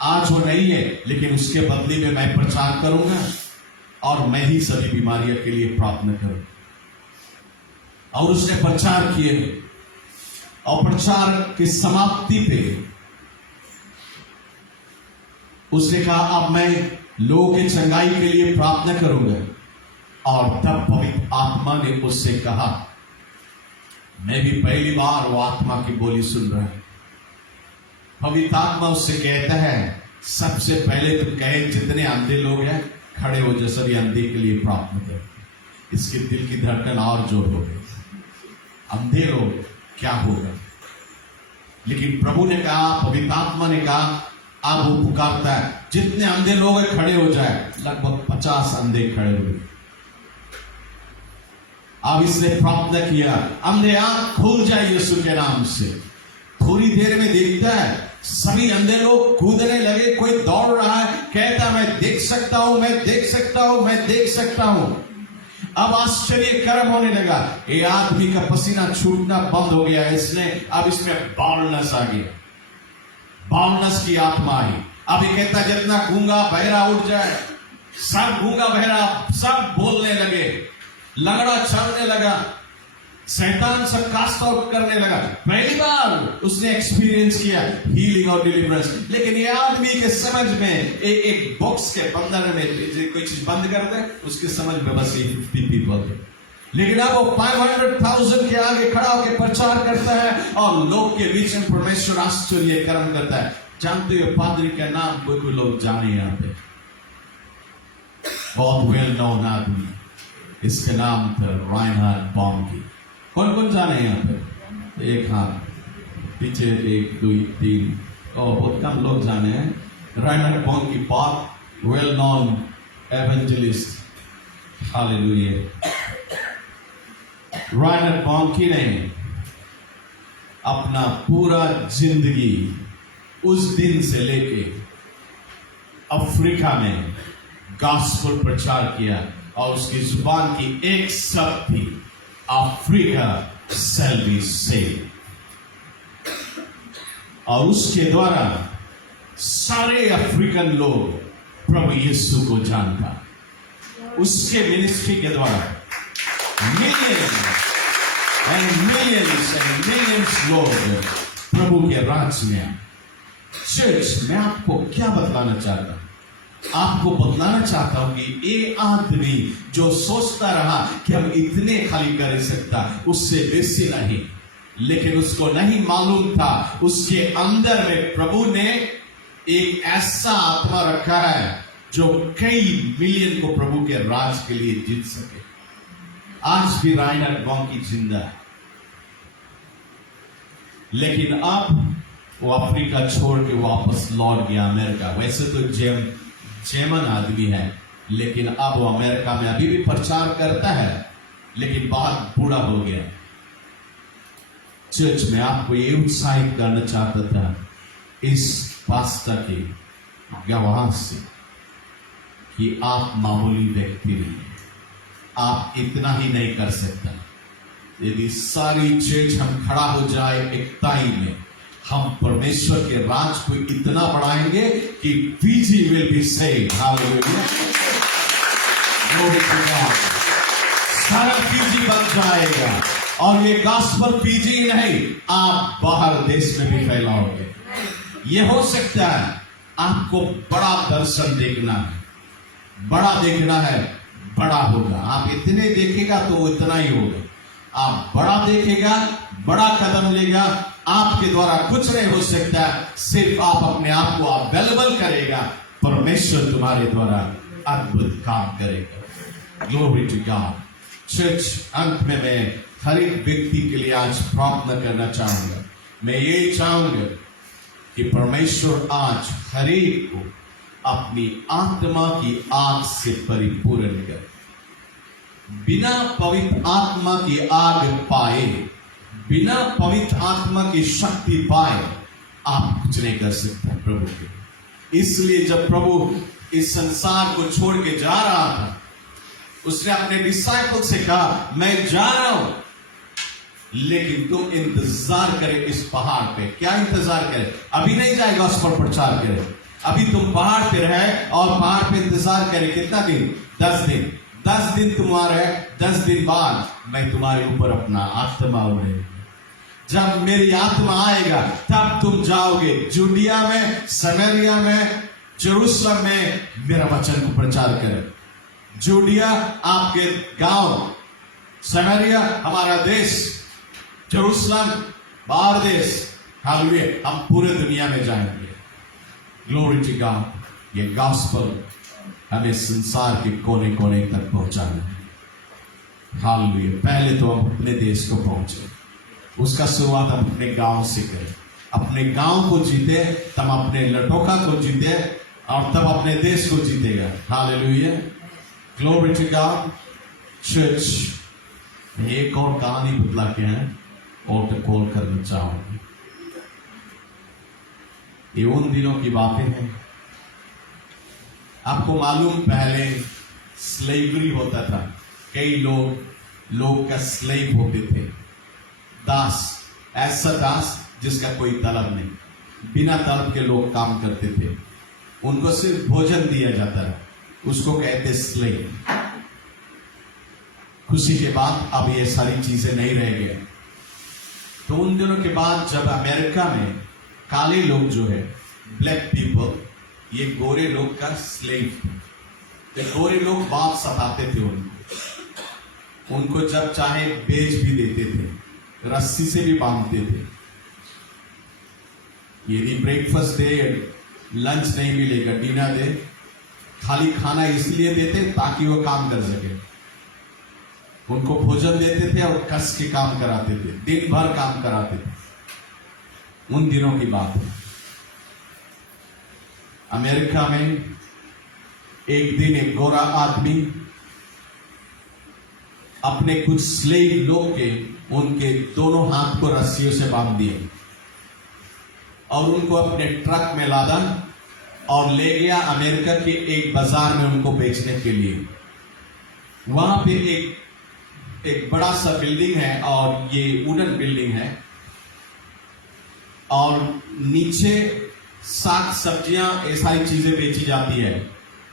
आज वो नहीं है, लेकिन उसके बदले में मैं प्रचार करूंगा और मैं ही सभी बीमारियों के लिए प्रार्थना करूंगा। और उसने प्रचार किए, और प्रचार की समाप्ति पे उसने कहा अब मैं लोगों की चंगाई के लिए प्रार्थना करूंगा। और तब पवित्र आत्मा ने उससे कहा, मैं भी पहली बार वो आत्मा की बोली सुन रहा हूं। पवित्र आत्मा उससे कहता है सबसे पहले तुम कहे जितने अंधे लोग हैं खड़े हो जाओ, सभी अंधे के लिए प्रार्थना करो। इसके दिल की धड़कन और जोर हो गई, अंधे लोग क्या होगा? लेकिन प्रभु ने कहा, पवित्र आत्मा ने कहा, अब वो पुकारता है जितने अंधे लोग हैं खड़े हो जाए। लगभग 50 अंधे खड़े हुए। अब इसने प्रार्थना किया, अंधे आंख खुल जाए यीशु के नाम से। थोड़ी देर में देखता है सभी अंधे लोग कूदने लगे, कोई दौड़ रहा है, कहता मैं देख सकता हूं, मैं देख सकता हूं, मैं देख सकता हूं। अब आश्चर्य कर्म होने लगा, ये आदमी का पसीना छूटना बंद हो गया। इसने अब इसमें बाउलनेस आ गया, बाउलनेस की आत्मा आई। अब ये कहता जितना गूंगा बहरा उठ जाए, सब गूंगा बहरा सब बोलने लगे, लंगड़ा चलने लगा, शैतान सब कास्ट आउट करने लगा। पहली बार उसने एक्सपीरियंस किया हीलिंग और डिलीवरेंस। लेकिन ये आदमी के समझ में एक बॉक्स के अंदर में कोई चीज बंद कर दे, उसके समझ में बस ये 50 पीपल थे। लेकिन अब वो 500,000 के आगे खड़ा होकर प्रचार करता है और लोग के बीच में परमेश्वर आश्चर्य कर्म करता है। जानते हो पादरी का नाम कोई कोई लोग जाने यहाँ पे, बहुत वेल नोन आदमी, इसका नाम था राइनहार्ड बॉन्की। कौन कौन जाने यहाँ पे? एक हाथ पीछे, 1 2 3, बहुत कम लोग जाने हैं। राइनहार्ड बॉन्की बहुत well known evangelist. Hallelujah. Reinhard Bonnke ने अपना पूरा जिंदगी उस दिन से लेके अफ्रीका में गॉस्पेल प्रचार किया, और उसकी जुबान की एक शब्द थी, अफ्रीका शैल बी सेव्ड। और उसके द्वारा सारे अफ्रीकन लोग प्रभु यीशु को जानता। उसके मिनिस्ट्री के द्वारा मिलियंस एंड मिलियंस लोग प्रभु के राज्य में आए। चर्च, मैं आपको क्या बतलाना चाहता हूं? आपको बतलाना चाहता हूं कि ये आदमी जो सोचता रहा कि हम इतने खाली कर सकता, उससे बेसी नहीं, लेकिन उसको नहीं मालूम था उसके अंदर में प्रभु ने एक ऐसा आत्मा रखा है जो कई मिलियन को प्रभु के राज के लिए जीत सके। आज भी राइनहार्ड बॉन्की जिंदा है, लेकिन अब वो अफ्रीका छोड़ के वापस लौट गया अमेरिका। वैसे तो जेमन आदमी है, लेकिन अब वो अमेरिका में अभी भी प्रचार करता है, लेकिन बहुत बूढ़ा हो गया। चर्च में आपको ये उत्साहित करना चाहता था इस पास्टर के गवाह से कि आप मामूली व्यक्ति नहीं, आप इतना ही नहीं कर सकता। यदि सारी चर्च हम खड़ा हो जाए एकताई में, हम परमेश्वर के राज को इतना बढ़ाएंगे कि PG will be saved. Hallelujah, glory to God. सारा पीजी बन जाएगा, और ये गॉस्पेल पीजी नहीं, आप बाहर देश में भी फैलाओगे। ये हो सकता है आपको बड़ा दर्शन देखना है, बड़ा देखना है, बड़ा होगा। आप इतने देखेगा तो वो इतना ही होगा। आप बड़ा देखेगा, बड़ा कदम लेगा, आपके द्वारा कुछ नहीं हो सकता, सिर्फ आप अपने आप को अवेलेबल करेगा, परमेश्वर तुम्हारे द्वारा अद्भुत काम करेगा। Glory to God. चर्च, अंत में मैं हर एक व्यक्ति के लिए आज प्रार्थना करना चाहूंगा। मैं ये चाहूंगा कि परमेश्वर आज हर एक को अपनी आत्मा की आग से परिपूर्ण करे। बिना पवित्र आत्मा की आग पाए, बिना पवित्र आत्मा की शक्ति पाए, आप कुछ नहीं कर सकते प्रभु के। इसलिए जब प्रभु इस संसार को छोड़ के जा रहा था, उसने अपने डिसाइपल से कहा, मैं जा रहा हूं, लेकिन तुम इंतजार करे इस पहाड़ पे। क्या इंतजार करे? अभी नहीं जाएगा उस पर प्रचार करे, अभी तुम पहाड़ पे रहे और पहाड़ पे इंतजार करे। कितना दिन? 10 दिन। 10 दिन तुम्हारे, 10 दिन बाद मैं तुम्हारे ऊपर अपना आत्मा उड़ेगा। जब मेरी आत्मा आएगा तब तुम जाओगे जूडिया में, समरिया में, जेरूशलेम में मेरा वचन को प्रचार करें। जूडिया आपके गांव, समरिया हमारा देश, जेरूशलेम बाहर देश। हालेलुया, हम पूरे दुनिया में जाएंगे। Glory to God. ये गॉस्पेल हमें संसार के कोने कोने तक पहुंचाना है। हालेलुया। पहले तो हम अपने देश को पहुंचे, उसका शुरुआत हम अपने गांव से करें। अपने गांव को जीते, तब अपने लटोका को जीते, और तब अपने देश को जीतेगा। Hallelujah, glory to God. Church, एक और कहानी बतला के हैं और कॉल करना चाहूंगा। ये उन दिनों की बातें हैं। आपको मालूम, पहले स्लेवरी होता था। कई लोग का स्लेव होते थे, दास। ऐसा दास जिसका कोई तलब नहीं, बिना तलब के लोग काम करते थे, उनको सिर्फ भोजन दिया जाता है, उसको कहते स्लेव। खुशी के बाद अब ये सारी चीजें नहीं रह गए। तो उन दिनों के बाद जब अमेरिका में काले लोग जो है, ब्लैक पीपल, ये गोरे लोग का स्लेव थे। तो गोरे लोग बाप सताते थे उनको जब चाहे बेच भी देते थे, रस्सी से भी बांधते थे। यदि ब्रेकफास्ट दे, लंच नहीं मिलेगा, डिनर दे, खाली खाना इसलिए देते ताकि वो काम कर सके। उनको भोजन देते थे और कस के काम कराते थे, दिन भर काम कराते थे। उन दिनों की बात है। अमेरिका में एक दिन एक गोरा आदमी अपने कुछ स्लेव लोग के, उनके दोनों हाथ को रस्सियों से बांध दिए और उनको अपने ट्रक में लादा और ले गया अमेरिका के एक बाजार में उनको बेचने के लिए। वहां पे एक बड़ा सा बिल्डिंग है, और ये वुडन बिल्डिंग है, और नीचे साग सब्जियां, ये सारी चीजें बेची जाती है।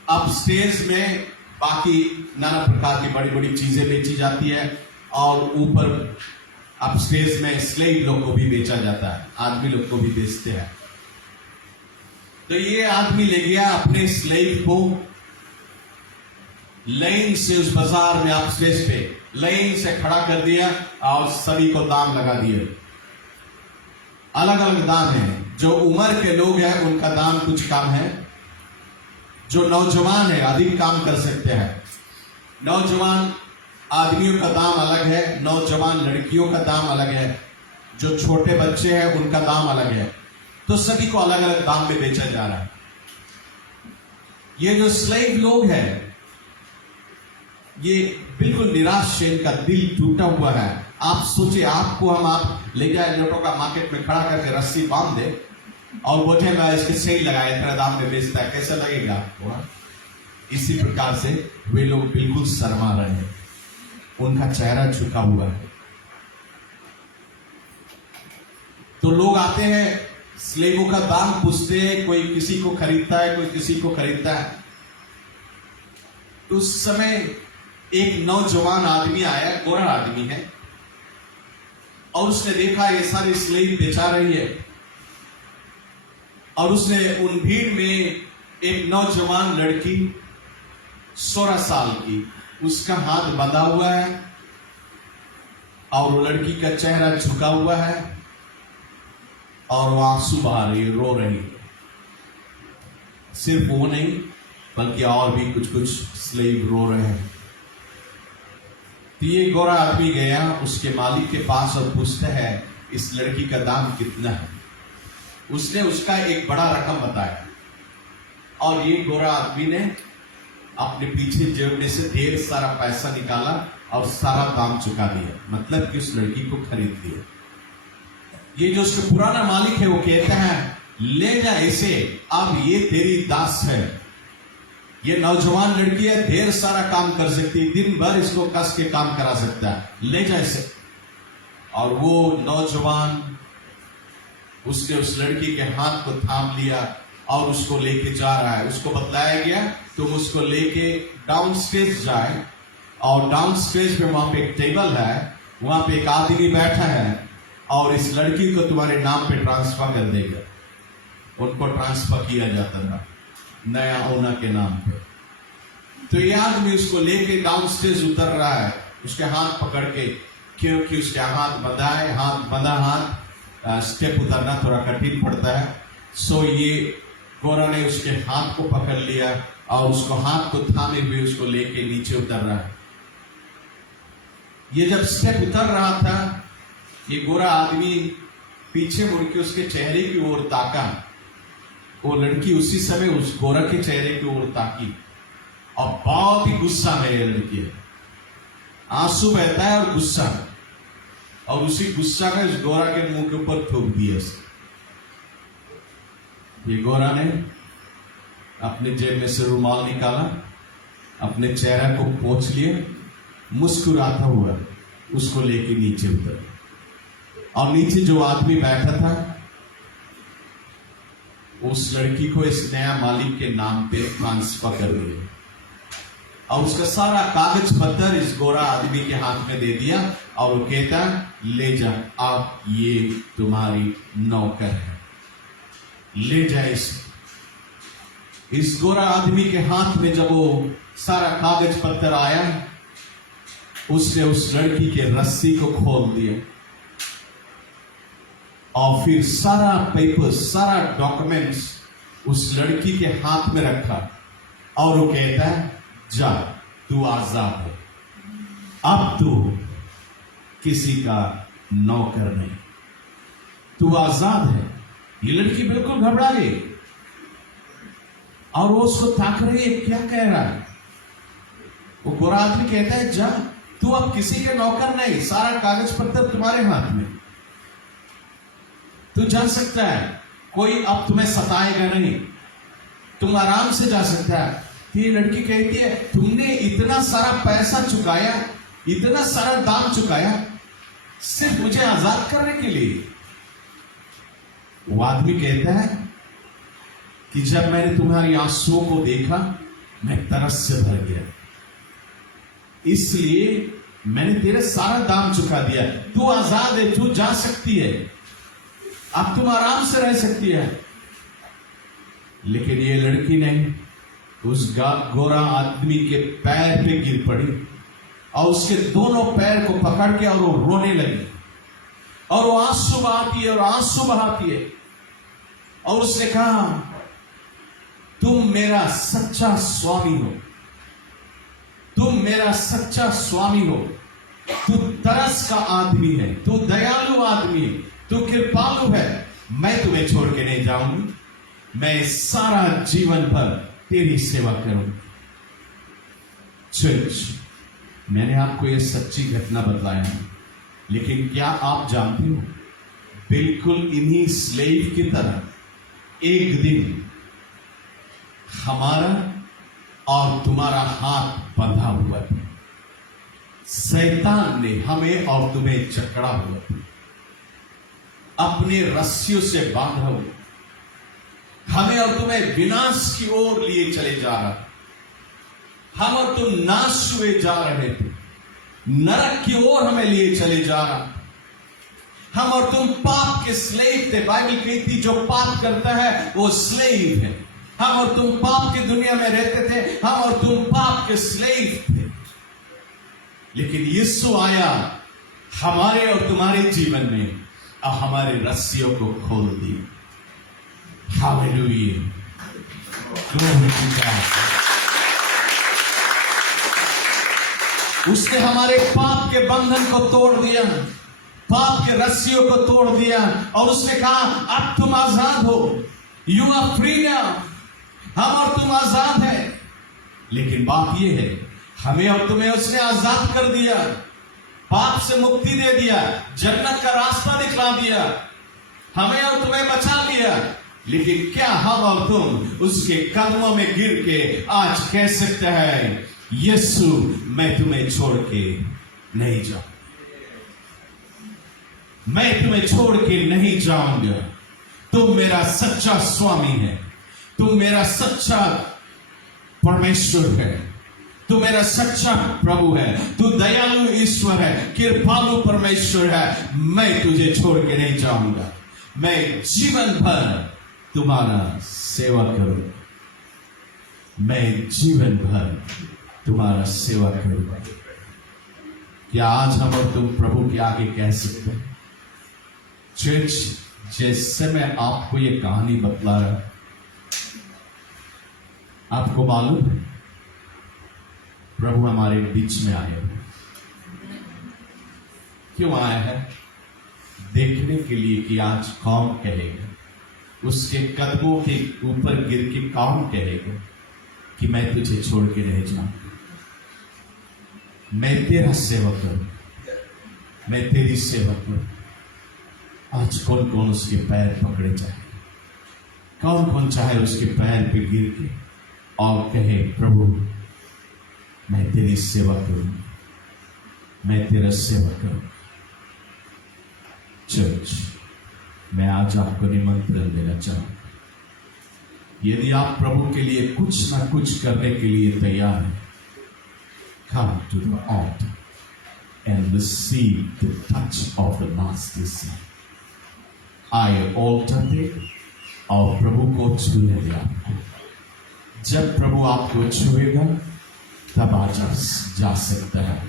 अपस्टेयर्स में बाकी नाना प्रकार की बड़ी बड़ी चीजें बेची जाती है, और ऊपर अपस्टेयर्स में स्लेव लोग को भी बेचा जाता है, आदमी लोग को भी बेचते हैं। तो ये आदमी ले गया अपने स्लेव को, लाइन से उस बाजार में अपस्टेयर्स पे लाइन से खड़ा कर दिया और सभी को दाम लगा दिए। अलग अलग दाम है। जो उम्र के लोग हैं उनका दाम कुछ कम है, जो नौजवान है अधिक काम कर सकते हैं, नौजवान आदमियों का दाम अलग है, नौजवान लड़कियों का दाम अलग है, जो छोटे बच्चे हैं उनका दाम अलग है। तो सभी को अलग अलग दाम में बेचा जा रहा है। ये जो स्लेव लोग हैं ये बिल्कुल निराश है, इनका दिल टूटा हुआ है। आप सोचिए, आपको हम आप ले जाए लोटोका मार्केट में खड़ा करके रस्सी बांध दे और बोले मैं इसके सही लगाया, इतना दाम में बेचता है, कैसा लगेगा आपको? इसी प्रकार से वे लोग बिल्कुल शर्मा रहे हैं, उनका चेहरा झुका हुआ है। तो लोग आते हैं, स्लेवों का दाम पूछते हैं, कोई किसी को खरीदता है, कोई किसी को खरीदता है। तो उस समय एक नौजवान आदमी आया, गोरा आदमी है, और उसने देखा ये सारी स्लेव बेचा रही है, और उसने उन भीड़ में एक नौजवान लड़की 16 साल की, उसका हाथ बंधा हुआ है और वो लड़की का चेहरा झुका हुआ है और वो आंसू बहा रही है, रो रही है। सिर्फ वो नहीं बल्कि और भी कुछ कुछ स्लेव रो रहे हैं। तो ये गोरा आदमी गया उसके मालिक के पास और पूछता है इस लड़की का दाम कितना है। उसने उसका एक बड़ा रकम बताया और ये गोरा आदमी ने अपने पीछे जेब में से ढेर सारा पैसा निकाला और सारा दाम चुका दिया, मतलब कि उस लड़की को खरीद लिया। ये जो उसका पुराना मालिक है वो कहता है ले जा इसे, अब ये तेरी दास है। ये नौजवान लड़की है, ढेर सारा काम कर सकती है, दिन भर इसको कस के काम करा सकता है, ले जा इसे। और वो नौजवान उसने उस लड़की के हाथ को थाम लिया और उसको लेके जा रहा है। उसको बतलाया गया तुम उसको लेके डाउन स्टेज जाए, और डाउन स्टेज पे वहां पे एक टेबल है, वहां पे एक आदमी बैठा है और इस लड़की को तुम्हारे नाम पे ट्रांसफर कर देगा। उनको ट्रांसफर किया जाता था नया ओनर के नाम पे। तो ये आदमी उसको लेके डाउन स्टेज उतर रहा है, उसके हाथ पकड़ के, क्योंकि उसके हाथ बंधा है, हाथ बंधा हाथ स्टेप उतरना थोड़ा कठिन पड़ता है। सो ये गोरा ने उसके हाथ को पकड़ लिया और उसको हाथ को थामे हुए उसको लेके नीचे उतर रहा है। ये जब स्टेप उतर रहा था, ये गोरा आदमी पीछे मुड़ के उसके चेहरे की ओर ताका। वो लड़की उसी समय उस गोरा के चेहरे की ओर ताकी और बहुत ही गुस्सा में ये लड़की है, आंसू बहता है और गुस्सा में, और उसी गुस्सा में उस गोरा के मुंह के ऊपर थूक दिया उसने। ये गोरा ने अपने जेब में से रुमाल निकाला, अपने चेहरे को पोंछ लिया, मुस्कुराता हुआ उसको लेके नीचे उतर, और नीचे जो आदमी बैठा था उस लड़की को इस नया मालिक के नाम पे ट्रांसफर कर दिया और उसका सारा कागज पत्तर इस गोरा आदमी के हाथ में दे दिया और वो कहता ले जा, आप ये तुम्हारी नौकर है, ले जाए इसे। इस गोरा आदमी के हाथ में जब वो सारा कागज पत्तर आया, उसने उस लड़की के रस्सी को खोल दिया और फिर सारा पेपर, सारा डॉक्यूमेंट्स उस लड़की के हाथ में रखा और वो कहता है जा, तू आजाद है, अब तू किसी का नौकर नहीं, तू आजाद है। ये लड़की बिल्कुल घबरा गई और वो उसको ताक रही है, क्या कह रहा है? वो गोरा आदमी कहता है जा, तू अब किसी के नौकर नहीं, सारा कागज पत्तर तुम्हारे हाथ में, तू जा सकता है, कोई अब तुम्हें सताएगा नहीं, तुम आराम से जा सकता है। ये लड़की कहती है तुमने इतना सारा पैसा चुकाया, इतना सारा दाम चुकाया सिर्फ मुझे आजाद करने के लिए? वो आदमी कहता है कि जब मैंने तुम्हारी आंसुओं को देखा मैं तरस से भर गया, इसलिए मैंने तेरे सारा दाम चुका दिया, तू आजाद है, तू जा सकती है, अब तुम आराम से रह सकती है। लेकिन ये लड़की नहीं, उस गोरा आदमी के पैर पे गिर पड़ी और उसके दोनों पैर को पकड़ के और वो रोने लगी और वो आंसू बहाती है और आंसू बहाती है और उसने कहा तुम मेरा सच्चा स्वामी हो, तुम मेरा सच्चा स्वामी हो, तू तरस का आदमी है, तू दयालु आदमी है, तू कृपालु है, मैं तुम्हें छोड़ के नहीं जाऊंगी, मैं सारा जीवन भर तेरी सेवा करूंगी। चर्च, मैंने आपको यह सच्ची घटना बताया है, लेकिन क्या आप जानते हो, बिल्कुल इन्हीं स्लेव की तरह एक दिन हमारा और तुम्हारा हाथ बंधा हुआ था। शैतान ने हमें और तुम्हें जकड़ा हुआ था, अपने रस्सियों से बांधा हुआ, हमें और तुम्हें विनाश की ओर लिए चले जा रहा। हम और तुम नाश हुए जा रहे थे, नरक की ओर हमें लिए चले जा रहा। हम और तुम पाप के स्लेव थे। बाइबल कहती जो पाप करता है वो स्लेव है। हम और तुम पाप की दुनिया में रहते थे, हम और तुम पाप के स्लेव थे। लेकिन यीशु आया हमारे और तुम्हारे जीवन में और हमारे रस्सियों को खोल दी। Hallelujah, glory to God. उसने हमारे पाप के बंधन को तोड़ दिया, पाप के रस्सियों को तोड़ दिया और उसने कहा अब तुम आजाद हो, यू आर फ्री नाउ। हम और तुम आजाद है। लेकिन बात यह है, हमें और तुम्हें उसने आजाद कर दिया, पाप से मुक्ति दे दिया, जन्नत का रास्ता दिखला दिया, हमें और तुम्हें बचा लिया। लेकिन क्या हम और तुम उसके कदमों में गिर के आज कह सकते हैं यीशु मैं तुम्हें छोड़ के नहीं जाऊं, मैं तुम्हें छोड़ के नहीं जाऊंगा, तुम मेरा सच्चा स्वामी है, तुम मेरा सच्चा परमेश्वर है, तू मेरा सच्चा प्रभु है, तू दयालु ईश्वर है, कृपालु परमेश्वर है। मैं तुझे छोड़ के नहीं जाऊंगा, मैं जीवन भर तुम्हारा सेवा करूंगा, मैं जीवन भर तुम्हारा सेवा करूंगा। क्या आज हम और तुम प्रभु के आगे कह सकते हैं? चर्च, जैसे मैं आपको ये कहानी बतला रहा, आपको मालूम है प्रभु हमारे बीच में आए हैं। क्यों आया है? देखने के लिए कि आज कौन कहेगा, उसके कदमों के ऊपर गिर के कौन कहेगा कि मैं तुझे छोड़ के नहीं जाऊंगा, मैं तेरा सेवक हूं, मैं तेरी सेवक हूं। आज कौन कौन उसके पैर पकड़े चाहे, कौन कौन चाहे उसके पैर पे गिर के और कहे प्रभु मैं तेरी सेवा करूंगा, मैं तेरा सेवा करूंगा। चर्च, मैं आज आपको निमंत्रण देना चाहूंगा, यदि आप प्रभु के लिए कुछ ना कुछ करने के लिए तैयार हैं, come to the altar and receive the touch of the Master's hand. आए altar पे और प्रभु को छूने दे आपको। जब प्रभु आपको छुएगा तब आज जा सकता है,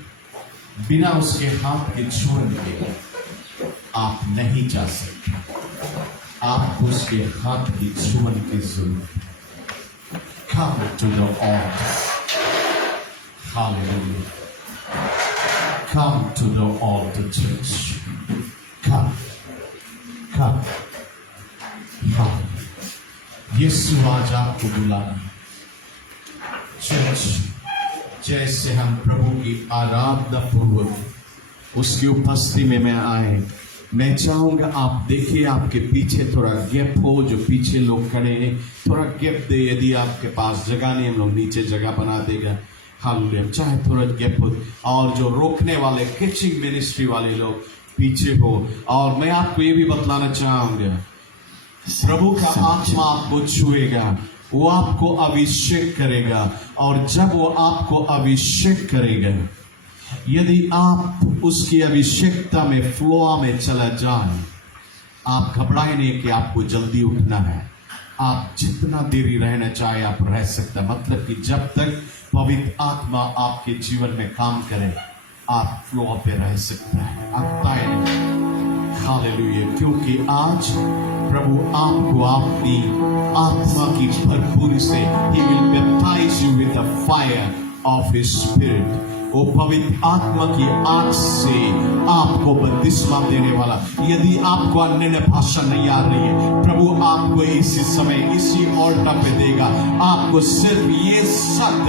बिना उसके हाथ के छूने के आप नहीं जा सकते। आप उसके हाथ की छुअन की जरूरत। Come to the altar. Hallelujah. Come to the altar, church. Come. Come. यीशु आज आपको बुलाना। चर्च, जैसे हम प्रभु की आराधना पूर्वक उसकी उपस्थिति में मैं आए, मैं चाहूंगा आप देखिए आपके पीछे थोड़ा गैप हो, जो पीछे लोग खड़े हैं थोड़ा गैप दे। यदि आपके पास जगह नहीं, हम लोग नीचे जगह बना देगा। हालेलुया, चाहे थोड़ा गैप हो। और जो रोकने वाले कैचिंग मिनिस्ट्री वाले लोग पीछे हो। और मैं आपको ये भी बतलाना चाहूंगा, प्रभु का आत्मा आपको छुएगा, वो आपको अभिषेक करेगा। और जब वो आपको अभिषेक करेगा, यदि आप उसकी अभिषेकता में फ्लो में चला जाए, आप घबराए नहीं कि आपको जल्दी उठना है। आप जितना देरी रहना चाहे आप रह सकते। मतलब कि जब तक पवित्र आत्मा आपके जीवन में काम करे, आप फ्लो पे रह सकते हैं, आप ताए नहीं। हालेलुया, क्योंकि आज प्रभु आपको अपनी आत्मा की भरपूरी से He will baptize you with the fire of His Spirit। वो पवित्र आत्मा की आग से आपको बपतिस्मा देने वाला। यदि आपको अन्य भाषा नहीं आ रही है, प्रभु आपको इसी समय इसी ऑल्टर पे देगा। आपको सिर्फ ये शब्द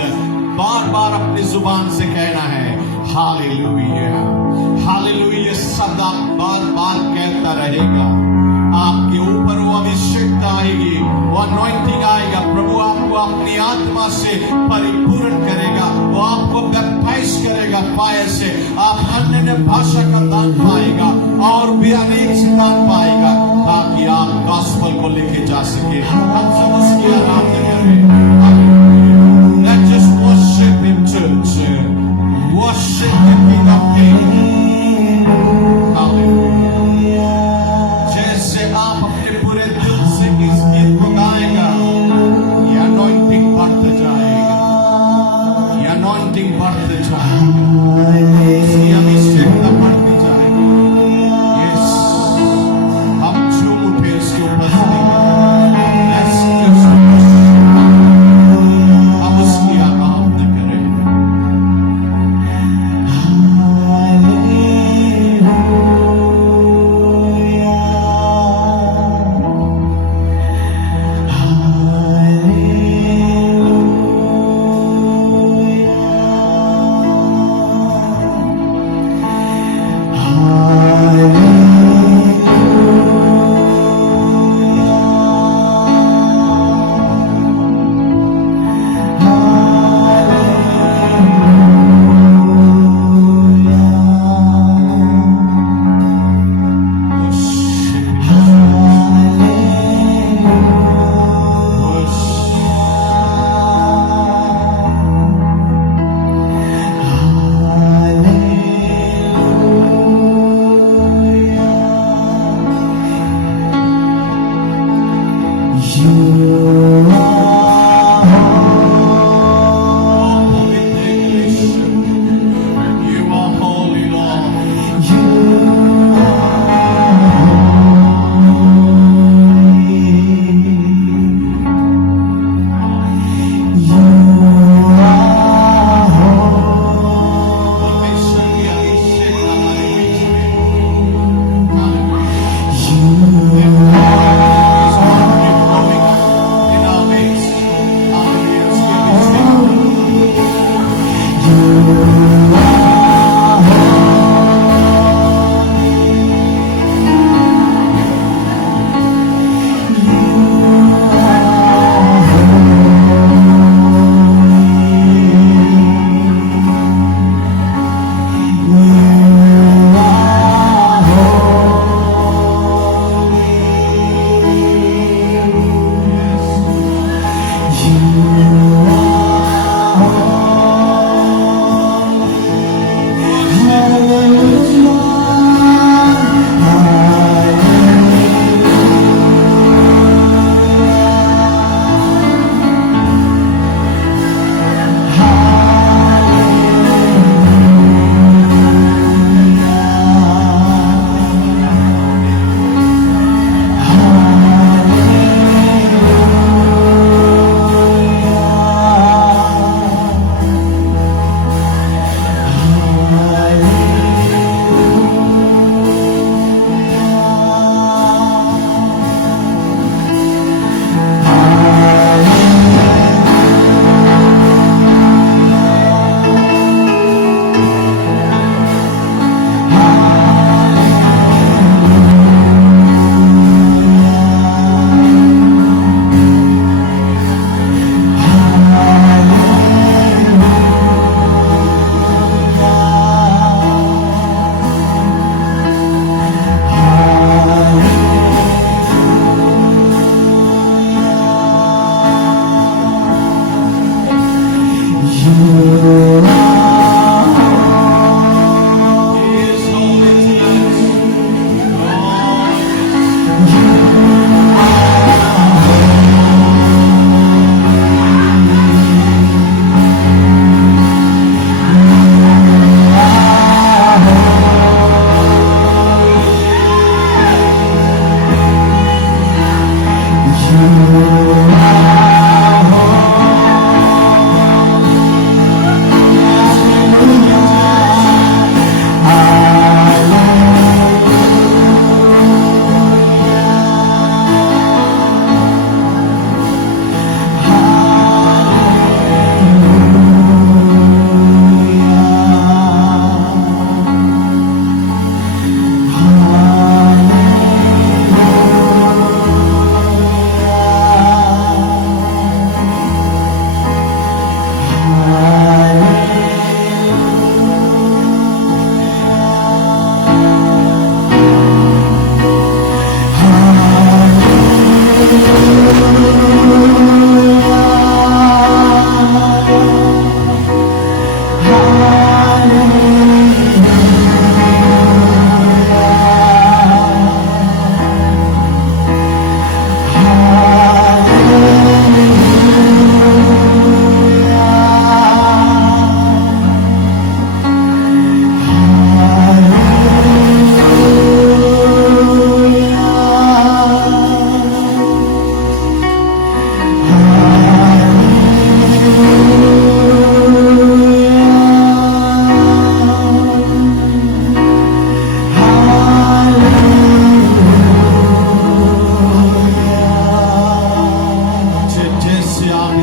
बार बार अपनी जुबान से कहना है, हालेलुया, हालेलुया। सदा बार बार कहता रहेगा। आपके ऊपर वो अभिषेकता आएगी, वो अनॉइंटिंग आएगा। प्रभु आपको अपनी आत्मा से परिपूर्ण करेगा, वो आपको बैप्टाइज करेगा फायर से। आप अन्य भाषा का दान पाएगा और भी अनेक से दान पाएगा, ताकि आप गॉस्पेल को लेके जा सके। हम सब उसकी आराधना करें। Let's just worship Him, church. Worship the King of Kings. Hallelujah. जैसे आप अपने पूरे दिल से इस गीत को गाएगा, ये anointing बढ़ते जाएगा, ये anointing बढ़ते जाएगा, इसकी अभिषेकता बढ़ती जाएगी। Yes, हम झूम उठे इसकी उपस्थिति में। Let's just worship Him. हम उसकी आराधना करें।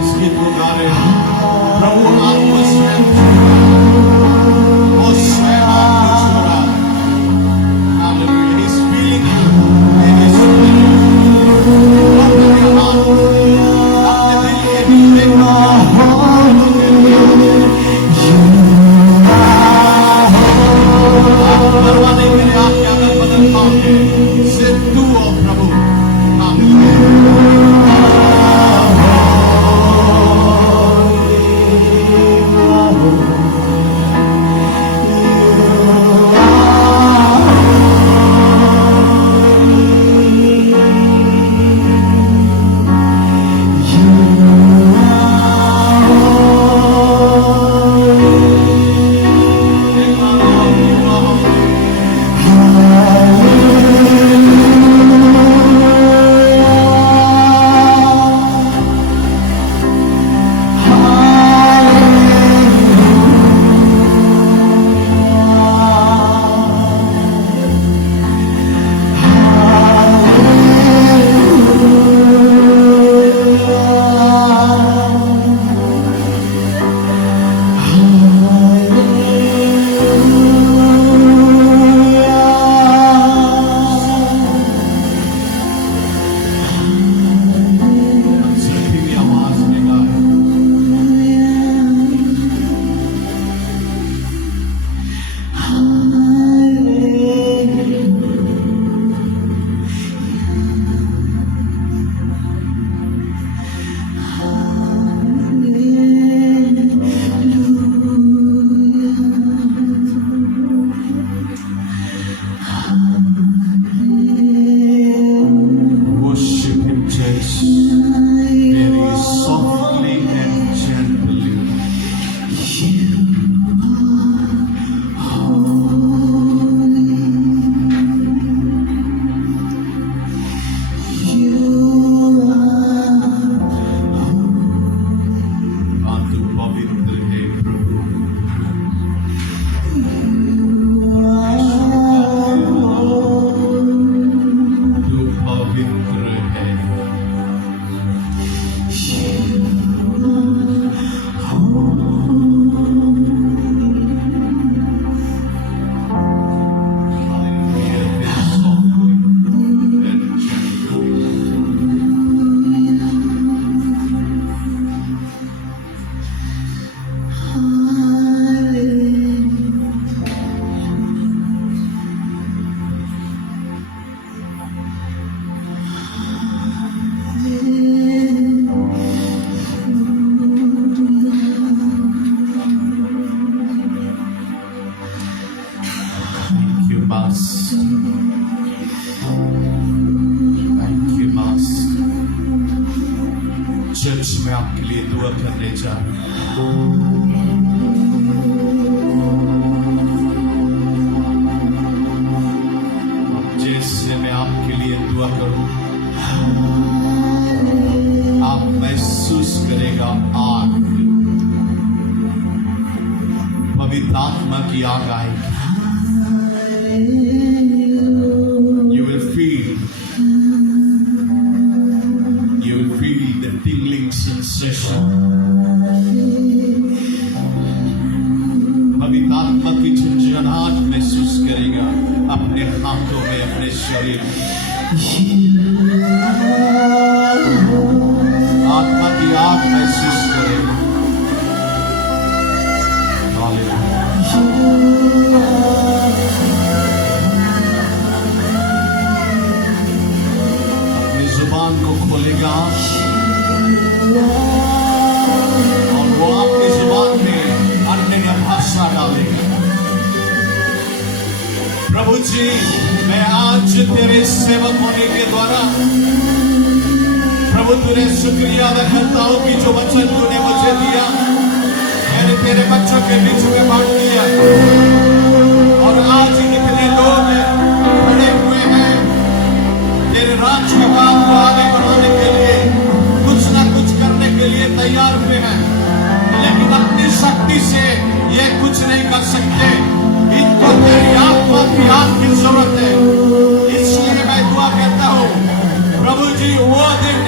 इस गीत को गा रहे हैं, प्रभु आपको स्वयं वो स्वयं आपको छू रहा है। Hallelujah. He's feeling you in his spirit. Open your heart. अपने दिल के भीतर को आप परवाह नहीं करें, आप क्या बदल पाओगे। सिर्फ तू और प्रभु। चर्च में आपके लिए दुआ करने जा रहा हूं। जैसे मैं आपके लिए दुआ करूं, आप महसूस करेगा आग, पवित्र आत्मा की आग आएगी। You will feel the tingling sensation. पवित्र आत्मा की झंझनाहट महसूस करेगा अपने हाथों में, अपने शरीर में। आत्मा की आग महसूस करेगा। अपनी जुबान को खोलेगा और वो आपकी जुबान में अन्य भाषा डालेगा। प्रभु जी, मैं आज तेरे सेवक होने के द्वारा प्रभु तुझे शुक्रिया अदा करता हूं कि जो वचन तूने मुझे दिया मैंने तेरे बच्चों के बीच में बांट दिया। और आज इतने लोग खड़े हुए हैं तेरे राज्य के काम को आगे बढ़ाने के लिए, कुछ ना कुछ करने के लिए तैयार हुए हैं, लेकिन अपनी शक्ति से ये कुछ नहीं कर सकते। इनको तेरी आत्मा की आग की जरूरत है। इसलिए मैं दुआ करता हूं प्रभु जी, वो दिन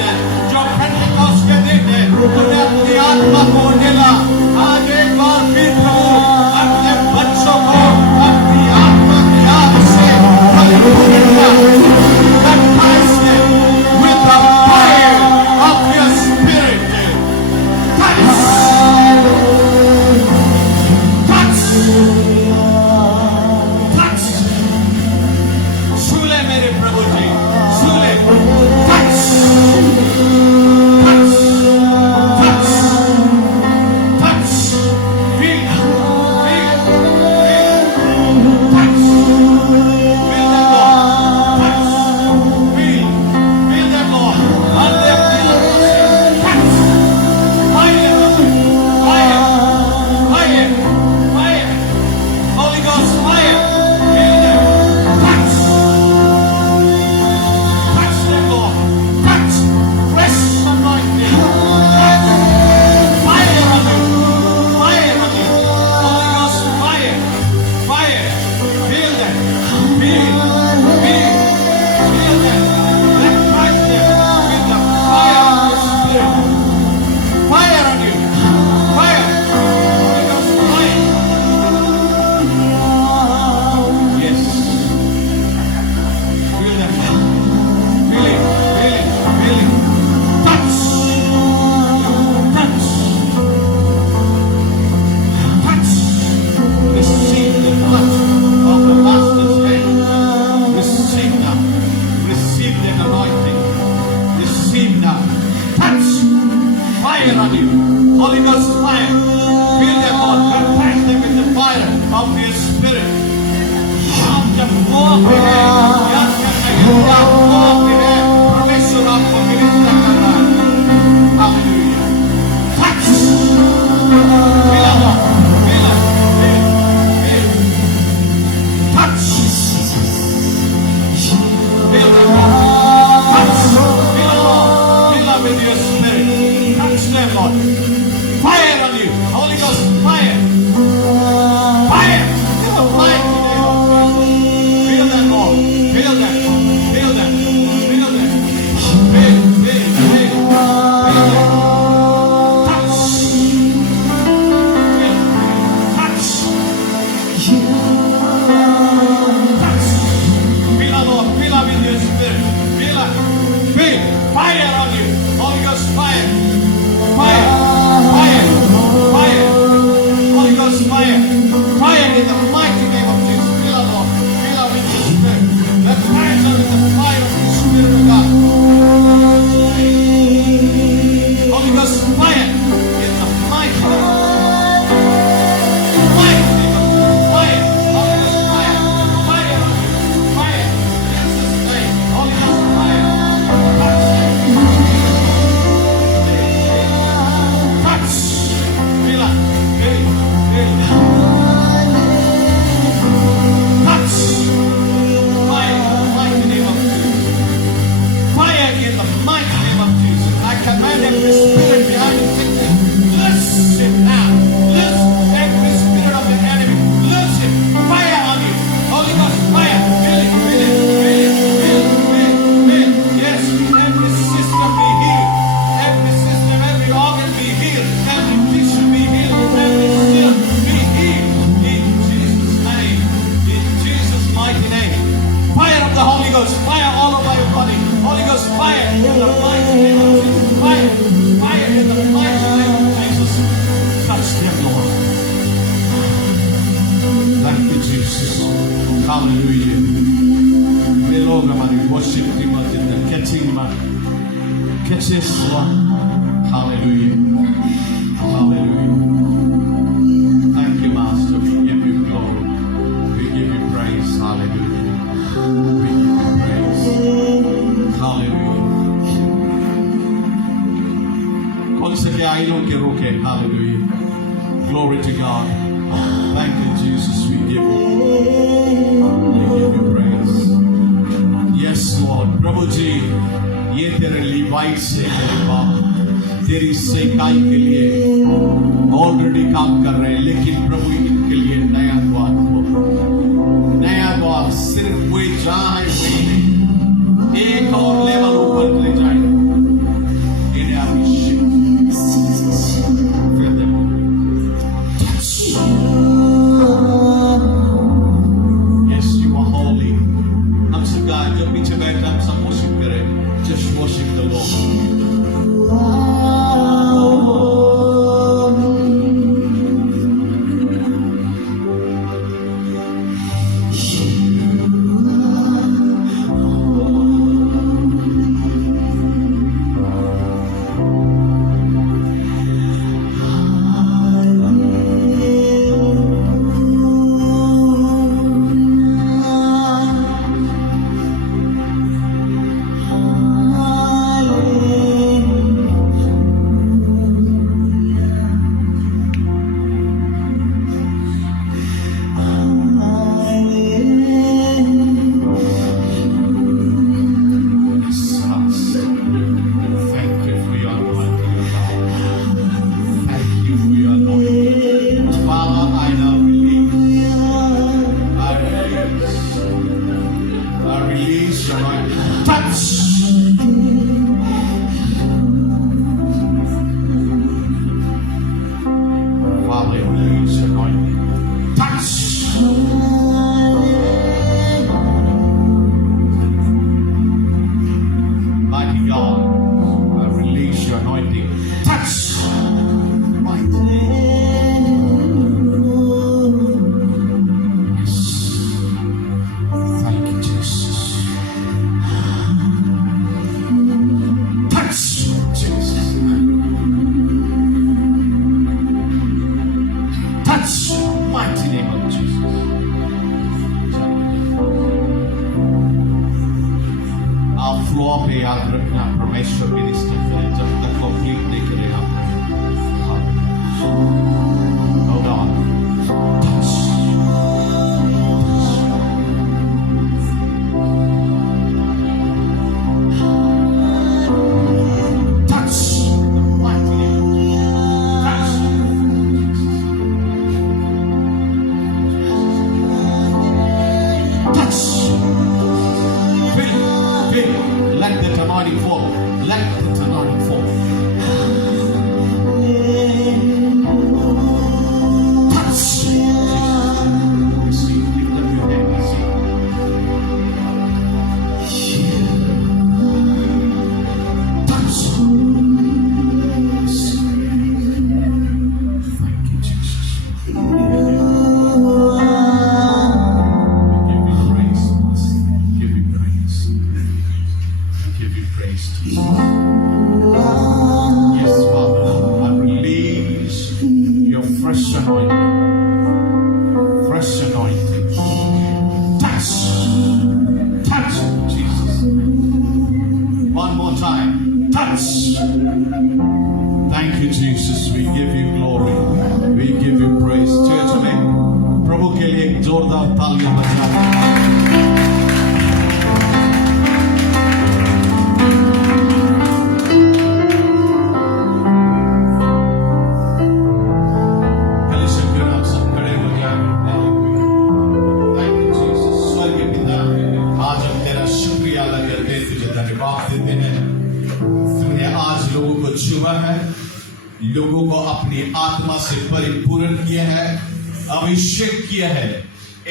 जो पेंटेकोस्ट के दिन है तूने अपनी आत्मा को ढेला। आज एक बार फिर प्रभु अपने बच्चों को अपनी आत्मा की आग से baptize them with the fire of your spirit. Touch. छूले मेरे प्रभु जी, छूले। Touch. तेरी सेवकाई के लिए ऑलरेडी काम कर रहे हैं, लेकिन प्रभु इनके लिए नया द्वार खोलो, नया द्वार। सिर्फ कोई जहां है वही नहीं, एक और लेवल ऊपर ले जाए। इन्हें अभिषेक परमेश्वर मिनिस्टर करें जब तक कंप्लीट नहीं करें आप Hold on. Touch. Touch. Mighty name. Touch. Touch. Feel. Let the anointing fall. Let the anointing fall. Touch. Receive. Lift up your hand. Receive. Touch. Thank you, Jesus. Give you praise. Give you praise. Give you praise, Jesus. Yes, Father, I release your fresh anointing. Fresh anointing. Touch. Touch, Jesus. One more time. Touch. Thank you, Jesus. We give you glory. We give you praise. Church में प्रभु के लिए एक जोरदार तालियां बजाएं. छुआ है, लोगों को अपनी आत्मा से परिपूर्ण किया है, अभिषेक किया है,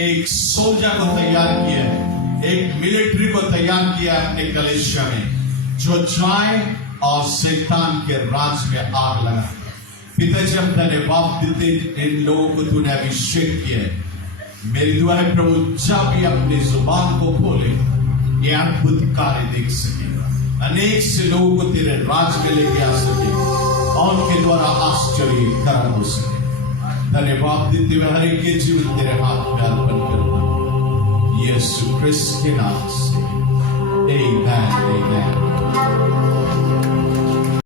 एक सोल्जर को तैयार किया है, एक मिलिट्री को तैयार किया है अपने कलीसिया में, जो जाए और शैतान के राज में आग लगाए. पिताजी हम धन्यवाद देते इन लोगों को तूने अभिषेक किया है. मेरी दुआ है प्रभु जब भी अपनी जुबान को खोले ये अद्भुत कार्य देख सके, अनेक से लोगों को तेरे राज में लेके आ सके और उनके द्वारा आश्चर्य कर्म हो सके. धन्यवाद देते हुए हर एक के जीवन तेरे हाथ में अर्पण करता हूं यीशु क्रिस्त के नाम से. आमेन. आमेन.